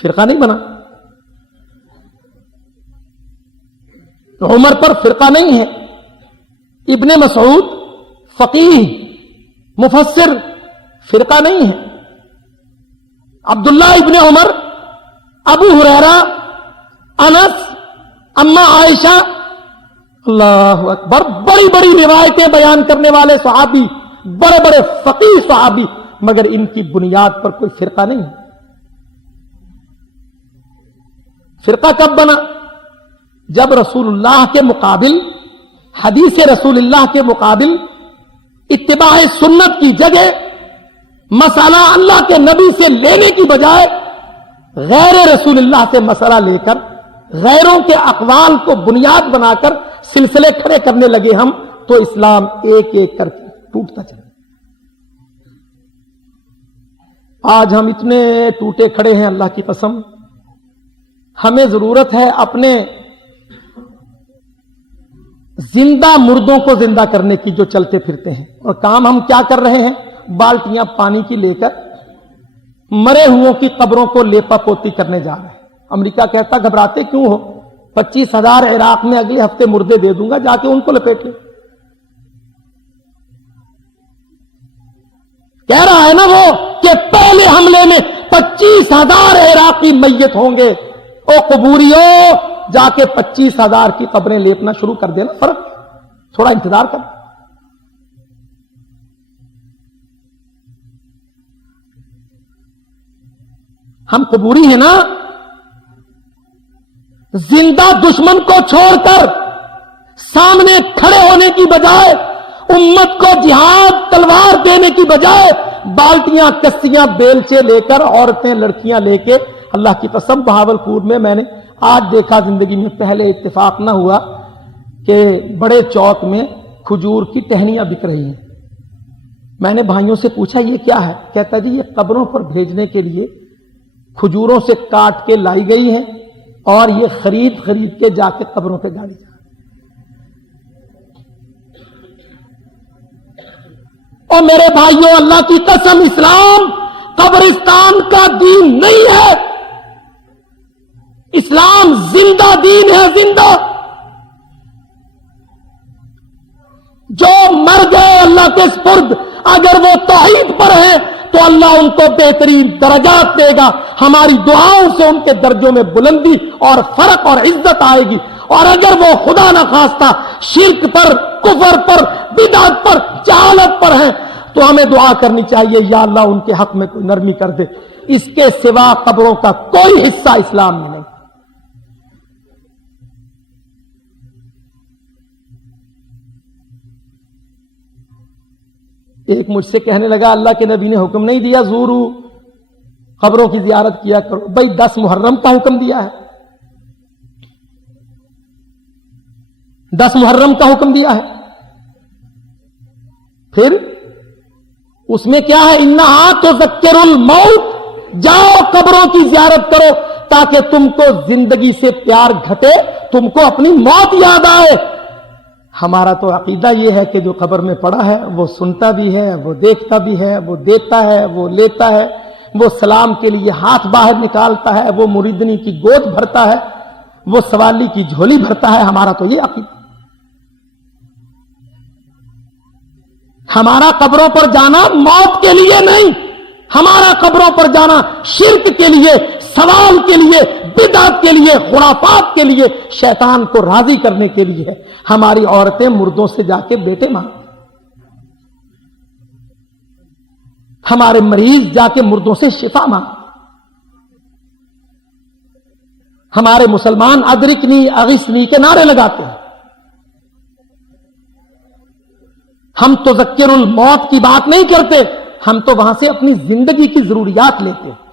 فرقہ نہیں بنا، عمر پر فرقہ نہیں ہے، ابن مسعود فقیہ مفسر فرقہ نہیں ہے، عبداللہ ابن عمر، ابو ہریرہ، انس، اما عائشہ، اللہ اکبر، بڑی بڑی روایتیں بیان کرنے والے صحابی، بڑے بڑے فقیہ صحابی، مگر ان کی بنیاد پر کوئی فرقہ نہیں۔ فرقہ کب بنا؟ جب رسول اللہ کے مقابل، حدیث رسول اللہ کے مقابل اتباع سنت کی جگہ مسئلہ اللہ کے نبی سے لینے کی بجائے غیر رسول اللہ سے مسئلہ لے کر غیروں کے اقوال کو بنیاد بنا کر سلسلے کھڑے کرنے لگے ہم، تو اسلام ایک ایک کر کے ٹوٹتا چلا۔ آج ہم اتنے ٹوٹے کھڑے ہیں، اللہ کی قسم ہمیں ضرورت ہے اپنے زندہ مردوں کو زندہ کرنے کی جو چلتے پھرتے ہیں، اور کام ہم کیا کر رہے ہیں؟ بالٹیاں پانی کی لے کر مرے ہوئوں کی قبروں کو لیپا پوتی کرنے جا رہے ہیں۔ امریکہ کہتا گھبراتے کیوں ہو، 25,000 عراق میں اگلے ہفتے مردے دے دوں گا، جا کے ان کو لپیٹ لے۔ کہہ رہا ہے نا وہ کہ پہلے حملے میں 25,000 عراقی میت ہوں گے۔ او قبوریو، جا کے 25,000 کی قبریں لیپنا شروع کر دینا، فرق تھوڑا انتظار کر۔ ہم قبوری ہیں نا، زندہ دشمن کو چھوڑ کر سامنے کھڑے ہونے کی بجائے، امت کو جہاد تلوار دینے کی بجائے بالٹیاں کسیاں بیلچے لے کر، عورتیں لڑکیاں لے کے، اللہ کی قسم بہاولپور میں میں نے آج دیکھا، زندگی میں پہلے اتفاق نہ ہوا کہ بڑے چوک میں کھجور کی ٹہنیاں بک رہی ہیں۔ میں نے بھائیوں سے پوچھا یہ کیا ہے؟ کہتا جی یہ قبروں پر بھیجنے کے لیے کھجوروں سے کاٹ کے لائی گئی ہیں، اور یہ خرید کے جا کے قبروں پہ گاڑی جا۔ اور میرے بھائیوں، اللہ کی قسم اسلام قبرستان کا دین نہیں ہے، اسلام زندہ دین ہے، زندہ۔ جو مر گئے اللہ کے سپرد، اگر وہ توحید پر ہیں تو اللہ ان کو بہترین درجات دے گا، ہماری دعاؤں سے ان کے درجوں میں بلندی اور فرق اور عزت آئے گی۔ اور اگر وہ خدا نہ خواستہ شرک پر، کفر پر، بدعت پر، جہالت پر ہیں تو ہمیں دعا کرنی چاہیے یا اللہ ان کے حق میں کوئی نرمی کر دے۔ اس کے سوا قبروں کا کوئی حصہ اسلام میں نہیں۔ ایک مجھ سے کہنے لگا اللہ کے نبی نے حکم نہیں دیا زورو، قبروں کی زیارت کیا کرو؟ بھائی 10 محرم کا حکم دیا ہے، 10 محرم کا حکم دیا ہے، پھر اس میں کیا ہے؟ انہا تذکر الموت، جاؤ قبروں کی زیارت کرو تاکہ تم کو زندگی سے پیار گھٹے، تم کو اپنی موت یاد آئے۔ ہمارا تو عقیدہ یہ ہے کہ جو قبر میں پڑا ہے وہ سنتا بھی ہے، وہ دیکھتا بھی ہے، وہ دیتا ہے، وہ لیتا ہے، وہ سلام کے لیے ہاتھ باہر نکالتا ہے، وہ مریدنی کی گود بھرتا ہے، وہ سوالی کی جھولی بھرتا ہے۔ ہمارا تو یہ عقیدہ۔ ہمارا قبروں پر جانا موت کے لیے نہیں، ہمارا قبروں پر جانا شرک کے لیے، سوال کے لیے، بدعت کے لیے، خرافات کے لیے، شیطان کو راضی کرنے کے لیے ہے۔ ہماری عورتیں مردوں سے جا کے بیٹے مانگتے، ہمارے مریض جا کے مردوں سے شفا مانگتے، ہمارے مسلمان ادرکنی اغثنی کے نعرے لگاتے ہیں۔ ہم تو ذکر الموت کی بات نہیں کرتے، ہم تو وہاں سے اپنی زندگی کی ضروریات لیتے ہیں۔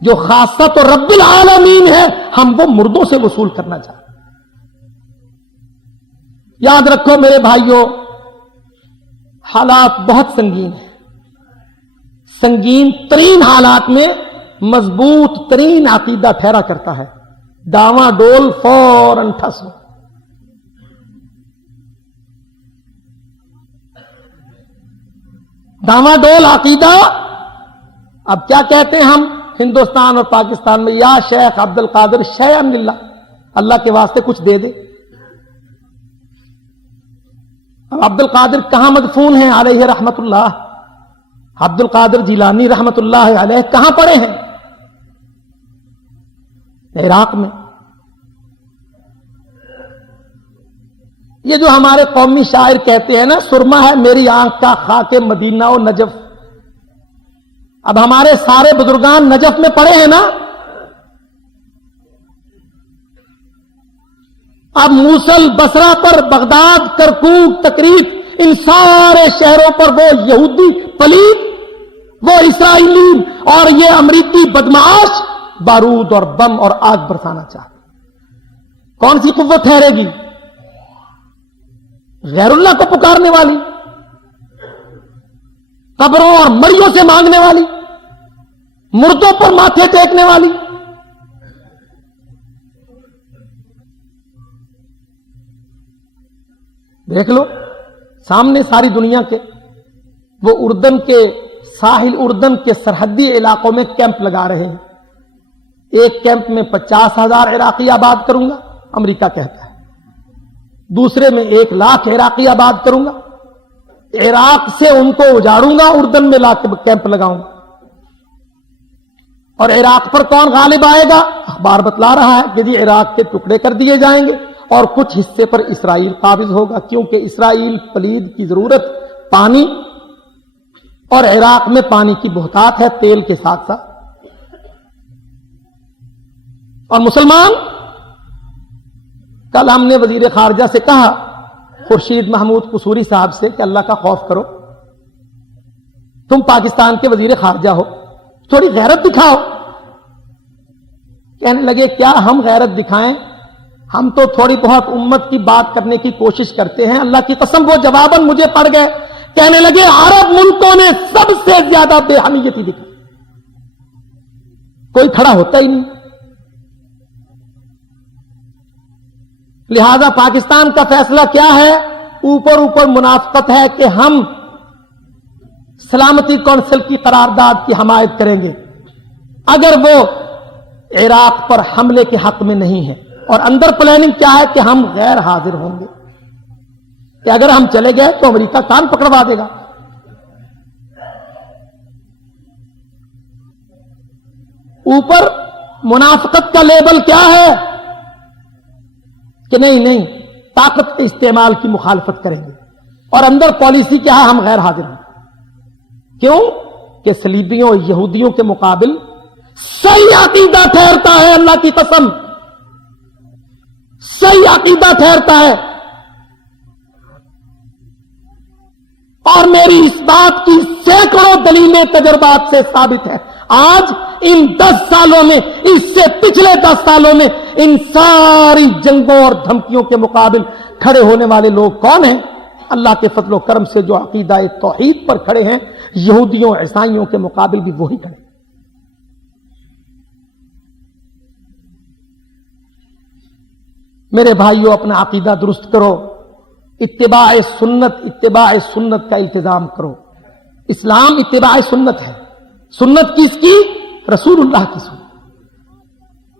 جو خاصہ تو رب العالمین ہے، ہم وہ مردوں سے وصول کرنا چاہتے ہیں۔ یاد رکھو میرے بھائیوں، حالات بہت سنگین ہیں۔ سنگین ترین حالات میں مضبوط ترین عقیدہ ٹھہرا کرتا ہے، ڈاواں ڈول فوراً ٹھس۔ ڈاواں ڈول عقیدہ، اب کیا کہتے ہیں ہم ہندوستان اور پاکستان میں؟ یا شیخ عبد القادر شیئا للہ، اللہ کے واسطے کچھ دے دے۔ اب عبد القادر کہاں مدفون ہیں علیہ رحمت اللہ؟ عبد القادر جیلانی رحمت اللہ علیہ کہاں پڑے ہیں؟ عراق میں۔ یہ جو ہمارے قومی شاعر کہتے ہیں نا، سرما ہے میری آنکھ کا خاک مدینہ و نجف، اب ہمارے سارے بزرگان نجف میں پڑے ہیں نا۔ اب موصل، بصرہ پر، بغداد، کرکوک، تکریت، ان سارے شہروں پر وہ یہودی پلید، وہ اسرائیلی اور یہ امریکی بدمعاش بارود اور بم اور آگ برسانا چاہتے۔ کون سی قوت ٹھہرے گی؟ غیر اللہ کو پکارنے والی، قبروں اور مریوں سے مانگنے والی۔ مردوں پر ماتھے ٹیکنے والی. دیکھ لو سامنے ساری دنیا کے وہ اردن کے ساحل اردن کے سرحدی علاقوں میں کیمپ لگا رہے ہیں. ایک کیمپ میں 50,000 عراقی آباد کروں گا، امریکہ کہتا ہے. دوسرے میں 1,00,000 عراقی آباد کروں گا. عراق سے ان کو اجاڑوں گا، اردن میں لا کے کیمپ لگاؤں گا. اور عراق پر کون غالب آئے گا؟ اخبار بتلا رہا ہے کہ جی عراق کے ٹکڑے کر دیے جائیں گے اور کچھ حصے پر اسرائیل قابض ہوگا، کیونکہ اسرائیل پلید کی ضرورت پانی، اور عراق میں پانی کی بہتات ہے تیل کے ساتھ ساتھ. اور مسلمان، کل ہم نے وزیر خارجہ سے کہا، خورشید محمود قصوری صاحب سے، کہ اللہ کا خوف کرو، تم پاکستان کے وزیر خارجہ ہو، تھوڑی غیرت دکھاؤ. کہنے لگے کیا ہم غیرت دکھائیں، ہم تو تھوڑی بہت امت کی بات کرنے کی کوشش کرتے ہیں. اللہ کی قسم وہ جواباً مجھے پڑ گئے. کہنے لگے عرب ملکوں نے سب سے زیادہ بے حمیتی دکھائی، کوئی کھڑا ہوتا ہی نہیں. لہذا پاکستان کا فیصلہ کیا ہے؟ اوپر اوپر منافقت ہے کہ ہم سلامتی کونسل کی قرارداد کی حمایت کریں گے اگر وہ عراق پر حملے کے حق میں نہیں ہے، اور اندر پلاننگ کیا ہے کہ ہم غیر حاضر ہوں گے، کہ اگر ہم چلے گئے تو امریکہ کان پکڑوا دے گا. اوپر منافقت کا لیبل کیا ہے کہ نہیں طاقت کے استعمال کی مخالفت کریں گے، اور اندر پالیسی کیا ہے؟ ہم غیر حاضر ہیں. کیوں کہ صلیبیوں یہودیوں کے مقابل صحیح عقیدہ ٹھہرتا ہے، اللہ کی قسم صحیح عقیدہ ٹھہرتا ہے. اور میری اس بات کی سینکڑوں دلیلیں تجربات سے ثابت ہے. آج ان 10 سالوں میں، اس سے پچھلے 10 سالوں میں، ان ساری جنگوں اور دھمکیوں کے مقابل کھڑے ہونے والے لوگ کون ہیں؟ اللہ کے فضل و کرم سے جو عقیدہ توحید پر کھڑے ہیں، یہودیوں عیسائیوں کے مقابل بھی وہی کھڑے. میرے بھائیوں، اپنا عقیدہ درست کرو، اتباع سنت کا التزام کرو. اسلام اتباع سنت ہے. سنت کس کی؟ رسول اللہ کی سنت.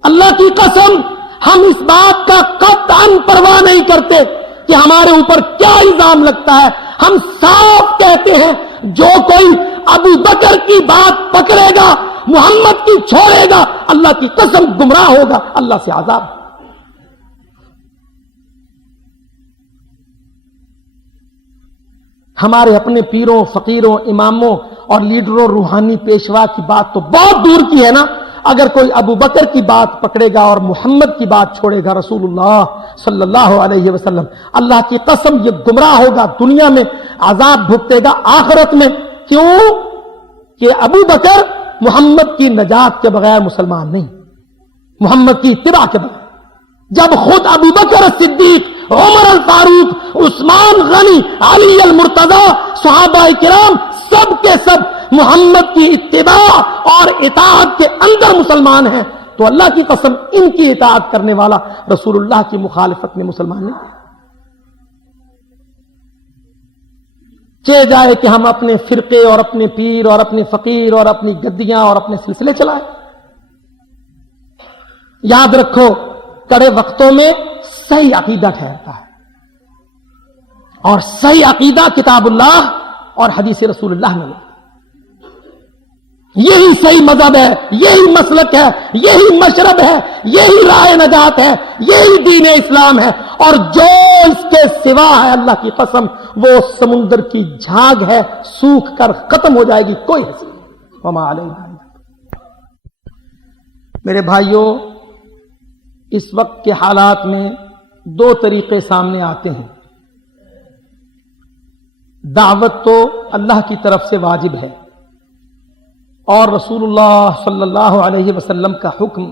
اللہ کی قسم ہم اس بات کا قطعاً پرواہ نہیں کرتے کہ ہمارے اوپر کیا الزام لگتا ہے. ہم صاف کہتے ہیں جو کوئی ابو بکر کی بات پکڑے گا، محمد کی چھوڑے گا، اللہ کی قسم گمراہ ہوگا، اللہ سے عذاب. ہمارے اپنے پیروں، فقیروں، اماموں اور لیڈروں، روحانی پیشوا کی بات تو بہت دور کی ہے نا. اگر کوئی ابو بکر کی بات پکڑے گا اور محمد کی بات چھوڑے گا، رسول اللہ صلی اللہ علیہ وسلم، اللہ کی قسم یہ گمراہ ہوگا، دنیا میں عذاب بھگتے گا، آخرت میں. کیوں کہ ابو بکر محمد کی نجات کے بغیر مسلمان نہیں، محمد کی اتباع کے بغیر. جب خود ابو بکر صدیق، عمر الفاروق، عثمان غنی، علی المرتضی، صحابہ کرام سب کے سب محمد کی اتباع اور اطاعت کے اندر مسلمان ہیں، تو اللہ کی قسم ان کی اطاعت کرنے والا رسول اللہ کی مخالفت میں مسلمان نہیں. چاہے جائے کہ ہم اپنے فرقے اور اپنے پیر اور اپنے فقیر اور اپنی گدیاں اور اپنے سلسلے چلائیں. یاد رکھو کڑے وقتوں میں صحیح عقیدہ ٹھہرتا ہے، اور صحیح عقیدہ کتاب اللہ اور حدیث رسول اللہ میں. یہی صحیح مذہب ہے، یہی مسلک ہے، یہی مشرب ہے، یہی راہ نجات ہے، یہی دین اسلام ہے. اور جو اس کے سوا ہے، اللہ کی قسم وہ سمندر کی جھاگ ہے، سوکھ کر ختم ہو جائے گی، کوئی حیثیت نہیں. وما علینا. میرے بھائیوں، اس وقت کے حالات میں 2 طریقے سامنے آتے ہیں. دعوت تو اللہ کی طرف سے واجب ہے، اور رسول اللہ صلی اللہ علیہ وسلم کا حکم.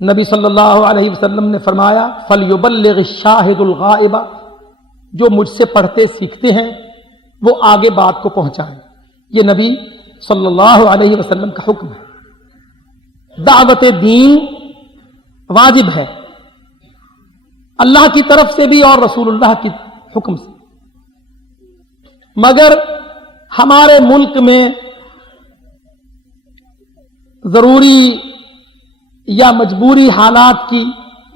نبی صلی اللہ علیہ وسلم نے فرمایا فَلْيُبَلِّغِ الشَّاهِدُ الْغَائِبَ، جو مجھ سے پڑھتے سیکھتے ہیں وہ آگے بات کو پہنچائیں. یہ نبی صلی اللہ علیہ وسلم کا حکم ہے. دعوت دین واجب ہے اللہ کی طرف سے بھی اور رسول اللہ کی حکم سے. مگر ہمارے ملک میں ضروری یا مجبوری حالات کی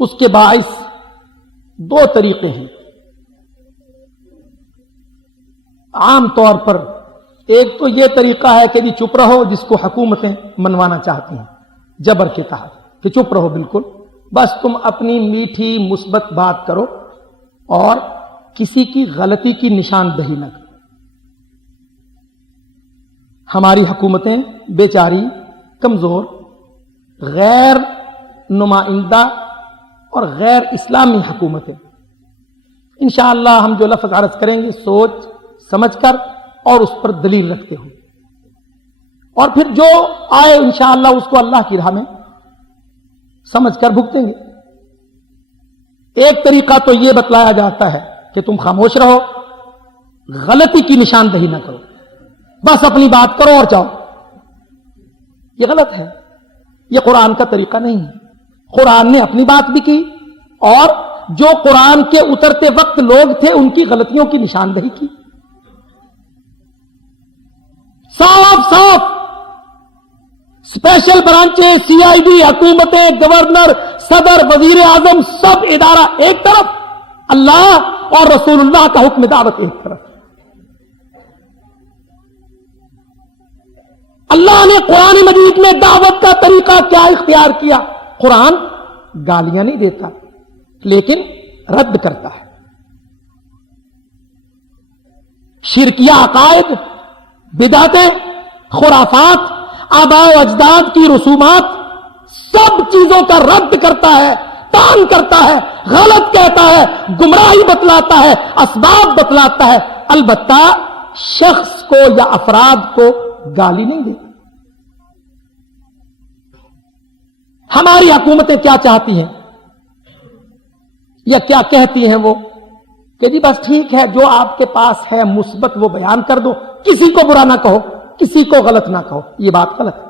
اس کے باعث دو طریقے ہیں. عام طور پر ایک تو یہ طریقہ ہے کہ جی چپ رہو، جس کو حکومتیں منوانا چاہتی ہیں جبر کے تحت کہ چپ رہو بالکل، بس تم اپنی میٹھی مثبت بات کرو اور کسی کی غلطی کی نشاندہی نہ کرو. ہماری حکومتیں بیچاری کمزور، غیر نمائندہ اور غیر اسلامی حکومتیں، انشاءاللہ ہم جو لفظ عرض کریں گے سوچ سمجھ کر اور اس پر دلیل رکھتے ہو، اور پھر جو آئے انشاءاللہ اس کو اللہ کی راہ میں سمجھ کر بھگتیں گے. ایک طریقہ تو یہ بتلایا جاتا ہے کہ تم خاموش رہو، غلطی کی نشاندہی نہ کرو، بس اپنی بات کرو اور جاؤ. یہ غلط ہے، یہ قرآن کا طریقہ نہیں ہے. قرآن نے اپنی بات بھی کی اور جو قرآن کے اترتے وقت لوگ تھے ان کی غلطیوں کی نشاندہی کی. صاف صاف اسپیشل برانچیں، سی آئی ڈی، حکومتیں، گورنر، صدر، وزیر اعظم، سب ادارہ ایک طرف، اللہ اور رسول اللہ کا حکم دعوت ایک طرف. اللہ نے قرآن مجید میں دعوت کا طریقہ کیا اختیار کیا؟ قرآن گالیاں نہیں دیتا لیکن رد کرتا ہے. شرکیہ عقائد، بدعتیں، خرافات، آباء و اجداد کی رسومات، سب چیزوں کا رد کرتا ہے، تان کرتا ہے، غلط کہتا ہے، گمراہی بتلاتا ہے، اسباب بتلاتا ہے. البتہ شخص کو یا افراد کو گالی نہیں دیتا. ہماری حکومتیں کیا چاہتی ہیں یا کیا کہتی ہیں وہ کہ جی بس ٹھیک ہے، جو آپ کے پاس ہے مثبت وہ بیان کر دو، کسی کو برا نہ کہو، کسی کو غلط نہ کہو. یہ بات غلط ہے.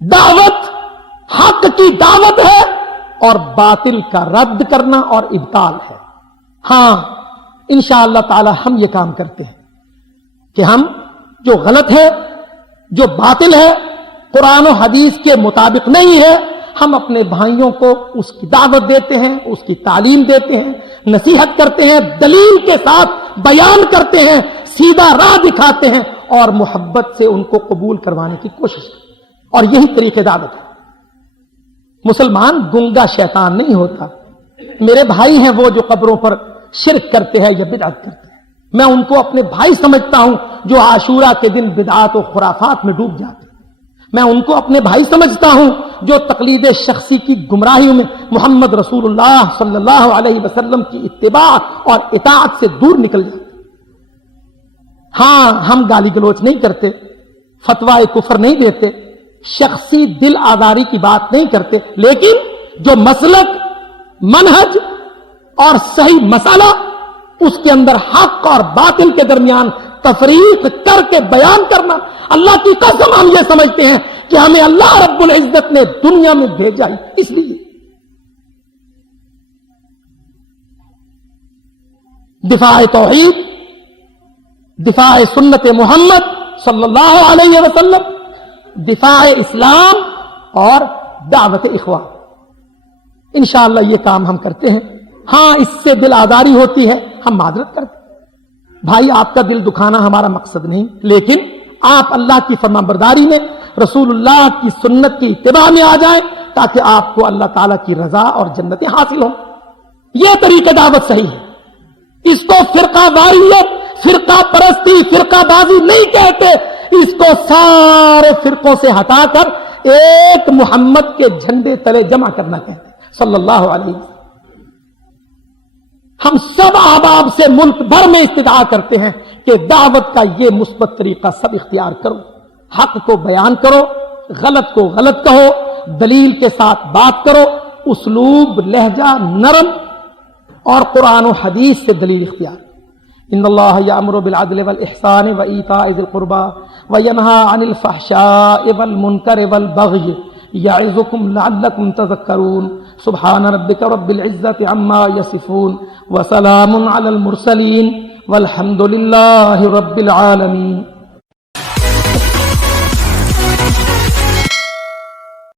دعوت حق کی دعوت ہے اور باطل کا رد کرنا اور ابطال ہے. ہاں انشاءاللہ تعالی ہم یہ کام کرتے ہیں کہ ہم جو غلط ہے، جو باطل ہے، قرآن و حدیث کے مطابق نہیں ہے، ہم اپنے بھائیوں کو اس کی دعوت دیتے ہیں، اس کی تعلیم دیتے ہیں، نصیحت کرتے ہیں، دلیل کے ساتھ بیان کرتے ہیں، سیدھا راہ دکھاتے ہیں اور محبت سے ان کو قبول کروانے کی کوشش کرتے ہیں. اور یہی طریقے دعوت ہے. مسلمان گنگا شیطان نہیں ہوتا. میرے بھائی ہیں وہ جو قبروں پر شرک کرتے ہیں یا بدعت کرتے ہیں، میں ان کو اپنے بھائی سمجھتا ہوں. جو عاشورہ کے دن بدعات و خرافات میں ڈوب جاتے ہیں، میں ان کو اپنے بھائی سمجھتا ہوں. جو تقلید شخصی کی گمراہیوں میں محمد رسول اللہ صلی اللہ علیہ وسلم کی اتباع اور اطاعت سے دور نکل جاتے. ہاں ہم گالی گلوچ نہیں کرتے، فتوی کفر نہیں دیتے، شخصی دل آزاری کی بات نہیں کرتے، لیکن جو مسلک، منہج اور صحیح مسئلہ، اس کے اندر حق اور باطل کے درمیان تفریق کر کے بیان کرنا. اللہ کی قسم ہم یہ سمجھتے ہیں کہ ہمیں اللہ رب العزت نے دنیا میں بھیجا ہی اس لیے. دفاع توحید، دفاع سنت محمد صلی اللہ علیہ وسلم، دفاع اسلام اور دعوت اخوان. انشاءاللہ یہ کام ہم کرتے ہیں. ہاں اس سے دل آزاری ہوتی ہے، ہم معذرت کرتے ہیں. بھائی آپ کا دل دکھانا ہمارا مقصد نہیں، لیکن آپ اللہ کی فرمانبرداری میں، رسول اللہ کی سنت کی اتباع میں آ جائیں تاکہ آپ کو اللہ تعالیٰ کی رضا اور جنتیں حاصل ہوں. یہ طریقہ دعوت صحیح ہے. اس کو فرقہ واریت، فرقہ پرستی، فرقہ بازی نہیں کہتے. اس کو سارے فرقوں سے ہٹا کر ایک محمد کے جھنڈے تلے جمع کرنا کہتے ہیں صلی اللہ علیہ وسلم. ہم سب احباب سے ملک بھر میں استدعا کرتے ہیں کہ دعوت کا یہ مثبت طریقہ سب اختیار کرو. حق کو بیان کرو، غلط کو غلط کہو، دلیل کے ساتھ بات کرو، اسلوب لہجہ نرم اور قرآن و حدیث سے دلیل اختیار. ان اللہ یأمر بالعدل والإحسان وإیتاء ذی القربى وینہی عن الفحشاء والمنکر والبغی یعظکم لعلکم تذکرون سبحان ربک رب العزة عما یصفون وسلام علی المرسلین والحمد للہ رب العالمین.